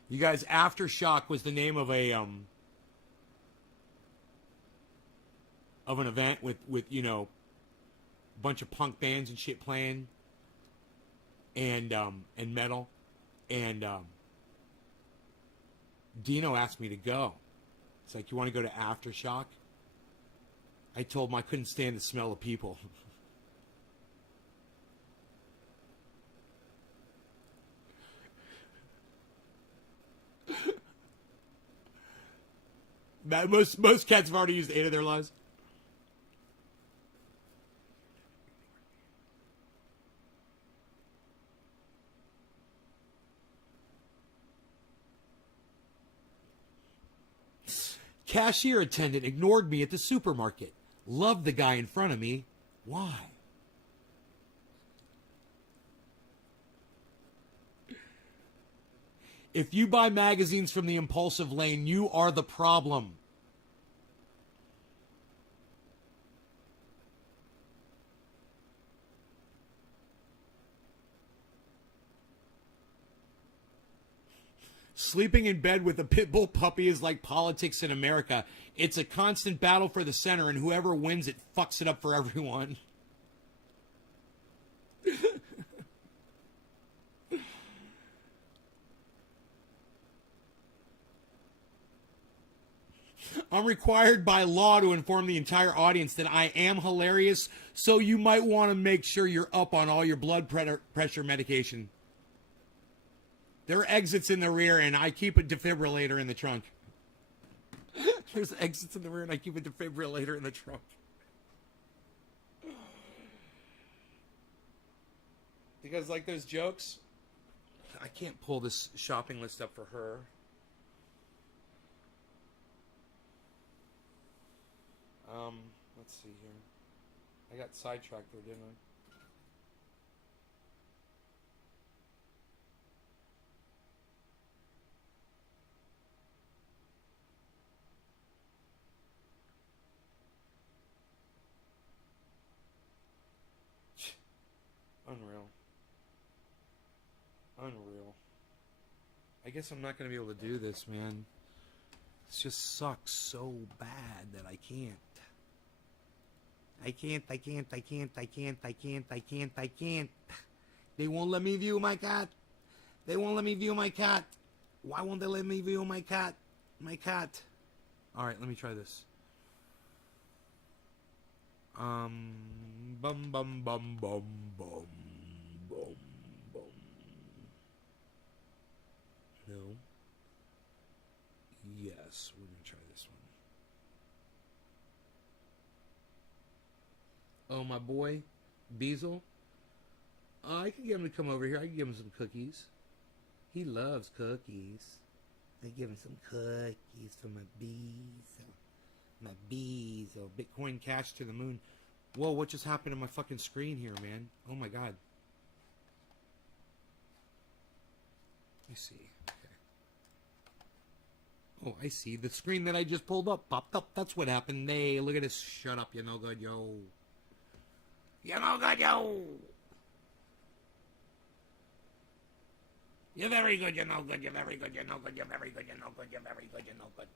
You guys, Aftershock was the name of an event with a bunch of punk bands and shit playing, and metal, and Dino asked me to go. It's like, you want to go to Aftershock? I told him I couldn't stand the smell of people. Most cats have already used 8 of their lives. Cashier attendant ignored me at the supermarket. Loved the guy in front of me. Why? If you buy magazines from the impulsive lane, you are the problem. Sleeping in bed with a pit bull puppy is like politics in America. It's a constant battle for the center, and whoever wins it fucks it up for everyone. I'm required by law to inform the entire audience that I am hilarious, so you might want to make sure you're up on all your blood pressure medication. There are exits in the rear, and I keep a defibrillator in the trunk. There's exits in the rear, and I keep a defibrillator in the trunk. You guys like those jokes? I can't pull this shopping list up for her. Let's see here. I got sidetracked there, didn't I? Unreal. Unreal. I guess I'm not going to be able to do this, man. It just sucks so bad that I can't. I can't. They won't let me view my cat. They won't let me view my cat. Why won't they let me view my cat? My cat. Alright, let me try this. Bum bum bum bum bum bum bum. No. Yes, we're gonna try this one. Oh, my boy, Beazle. I could get him to come over here. I could give him some cookies. He loves cookies. I give him some cookies for my bees. My bees. Oh, Bitcoin Cash to the moon. Whoa, what just happened to my fucking screen here, man? Oh my god. Let me see. Okay. Oh, I see. The screen that I just pulled up popped up. That's what happened. Hey, look at this. Shut up, you no good, yo. You no good, yo. You're very good, you're no good, you're very good, you're no good, you're very good, you're no good, you're very good, you're no good.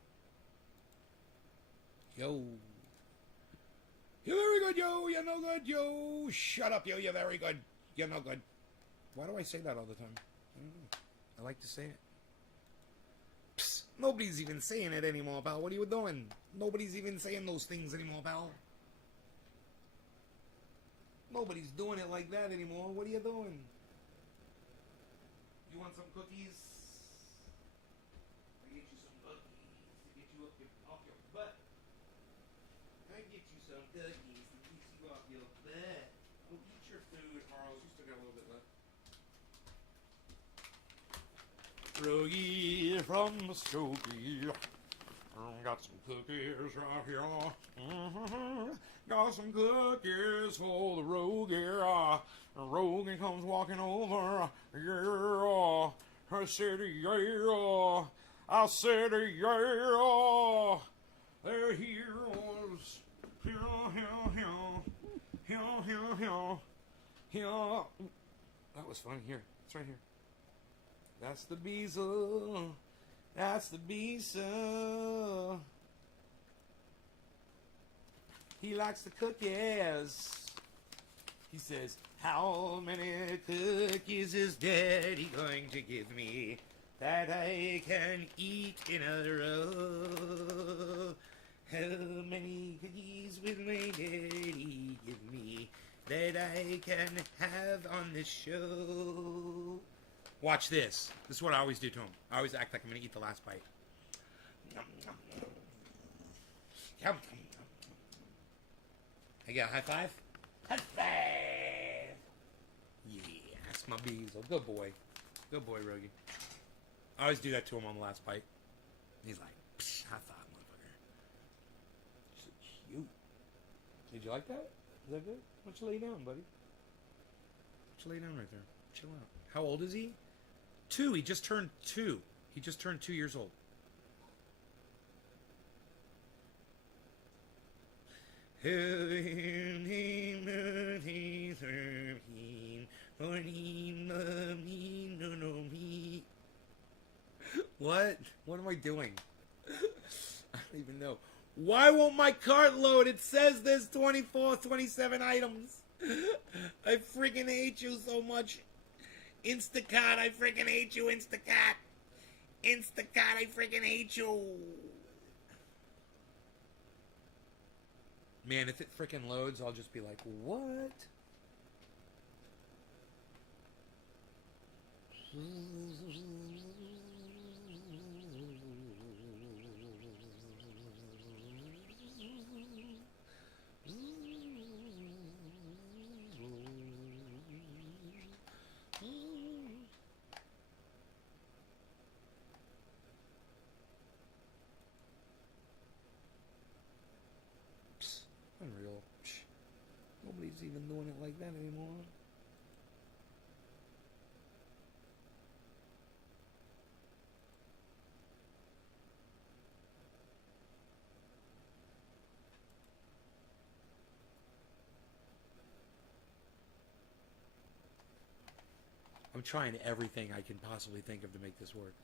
Yo. You're very good, yo, you're no good, yo. Shut up, yo, you're very good, you're no good. Why do I say that all the time? I don't know. I like to say it. Psst, nobody's even saying it anymore, pal. What are you doing? Nobody's even saying those things anymore, pal. Nobody's doing it like that anymore. What are you doing? You want some cookies? I get you some cookies to get you off your butt. I get you some cookies to get you off your butt. Oh, eat your food, Harles. You still got a little bit left. Rogie from the Stogie. Got some cookies right here. Got some cookies for the Rogie. Rogan comes walking over. Yeah, I said yeah. I said yeah. They're heroes. Here. That was funny. Here, it's right here. That's the Beazle. That's the Beazle. He likes the cookies. He says, how many cookies is Daddy going to give me that I can eat in a row? How many cookies will my daddy give me that I can have on the show? Watch this. This is what I always do to him. I always act like I'm going to eat the last bite. I got a high five? High five! Yeah, that's my Beazle. Good boy. Good boy, Rogie. I always do that to him on the last bite. He's like, psh, high five, motherfucker. So cute. Did you like that? Is that good? Why don't you lay down, buddy? Why don't you lay down right there? Chill out. How old is he? 2. He just turned 2. He just turned 2 years old. What? What am I doing? I don't even know. Why won't my cart load? It says there's 24, 27 items. I freaking hate you so much. Instacart, I freaking hate you, Instacart. Instacart, I freaking hate you. Man, if it freaking loads, I'll just be like, what? Unreal. Nobody's even doing it like that anymore. I'm trying everything I can possibly think of to make this work.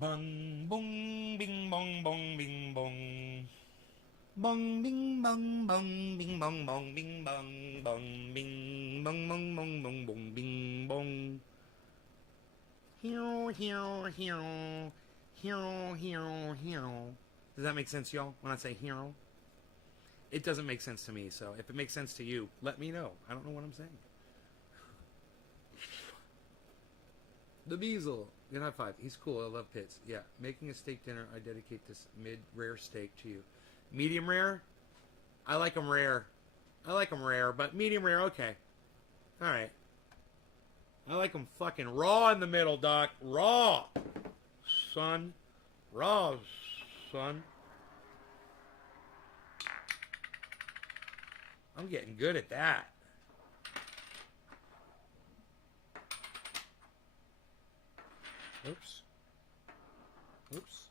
Bung, bung, bing, bong, bong, bing, bong. Bong, bing, bong, bong, bing, bong, bong, bing, bong, bong, bing, bong, bong, bong, bong, bong, bing, bong. Hero, hero, hero, hero, hero, hero. Does that make sense, y'all? When I say hero, it doesn't make sense to me. So if it makes sense to you, let me know. I don't know what I'm saying. The Beazle. Good high five. He's cool. I love pits. Yeah. Making a steak dinner. I dedicate this mid-rare steak to you. Medium rare? I like them rare. I like them rare, but medium rare, okay. Alright. I like them fucking raw in the middle, Doc. Raw. Son. Raw, son. I'm getting good at that. Oops. Oops.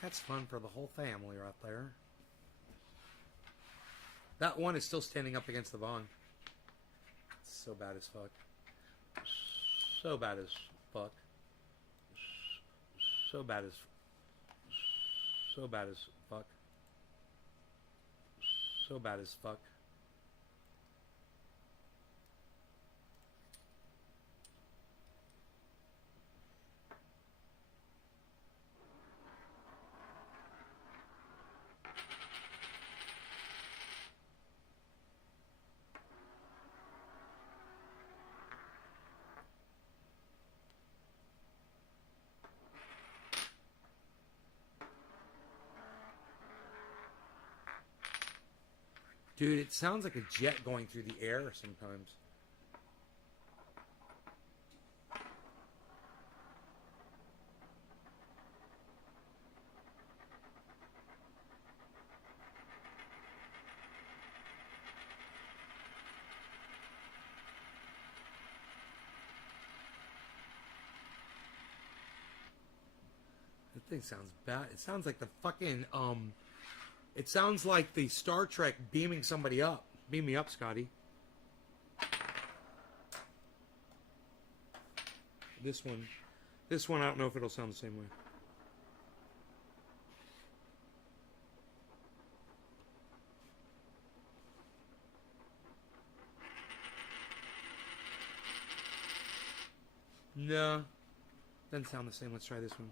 That's fun for the whole family right there. That one is still standing up against the bong. It's so bad as fuck. So bad as fuck. So bad as... So bad as fuck. So bad as fuck. Dude, it sounds like a jet going through the air sometimes. That thing sounds bad. It sounds like the fucking, it sounds like the Star Trek beaming somebody up. Beam me up, Scotty. This one, I don't know if it'll sound the same way. No, doesn't sound the same. Let's try this one.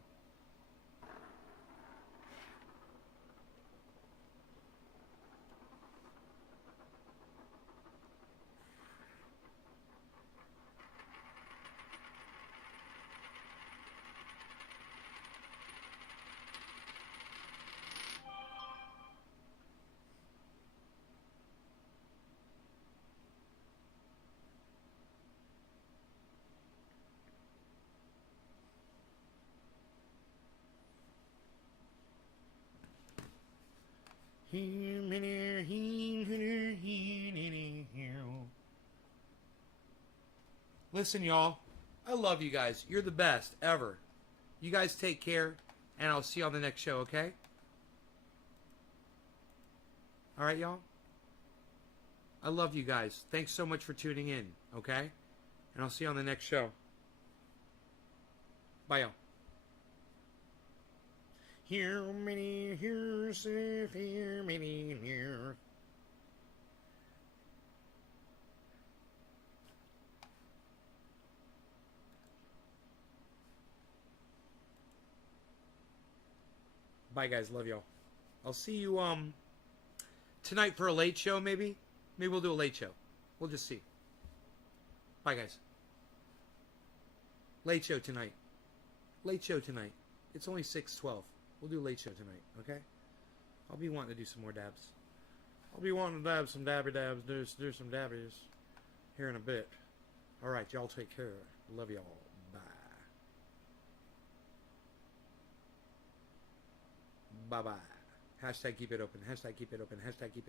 Listen, y'all. I love you guys. You're the best ever. You guys take care, and I'll see you on the next show, okay? All right, y'all? I love you guys. Thanks so much for tuning in, okay? And I'll see you on the next show. Bye, y'all. Hear many, hear, hear many, hear. Bye, guys. Love y'all. I'll see you tonight for a late show, maybe. Maybe we'll do a late show. We'll just see. Bye, guys. Late show tonight. Late show tonight. It's only 6:12. We'll do a late show tonight, okay? I'll be wanting to do some more dabs. I'll be wanting to dab some dabby dabs, do some dabbies here in a bit. All right, y'all take care. Love y'all. Bye. Bye-bye. Hashtag keep it open. Hashtag keep it open. Hashtag keep it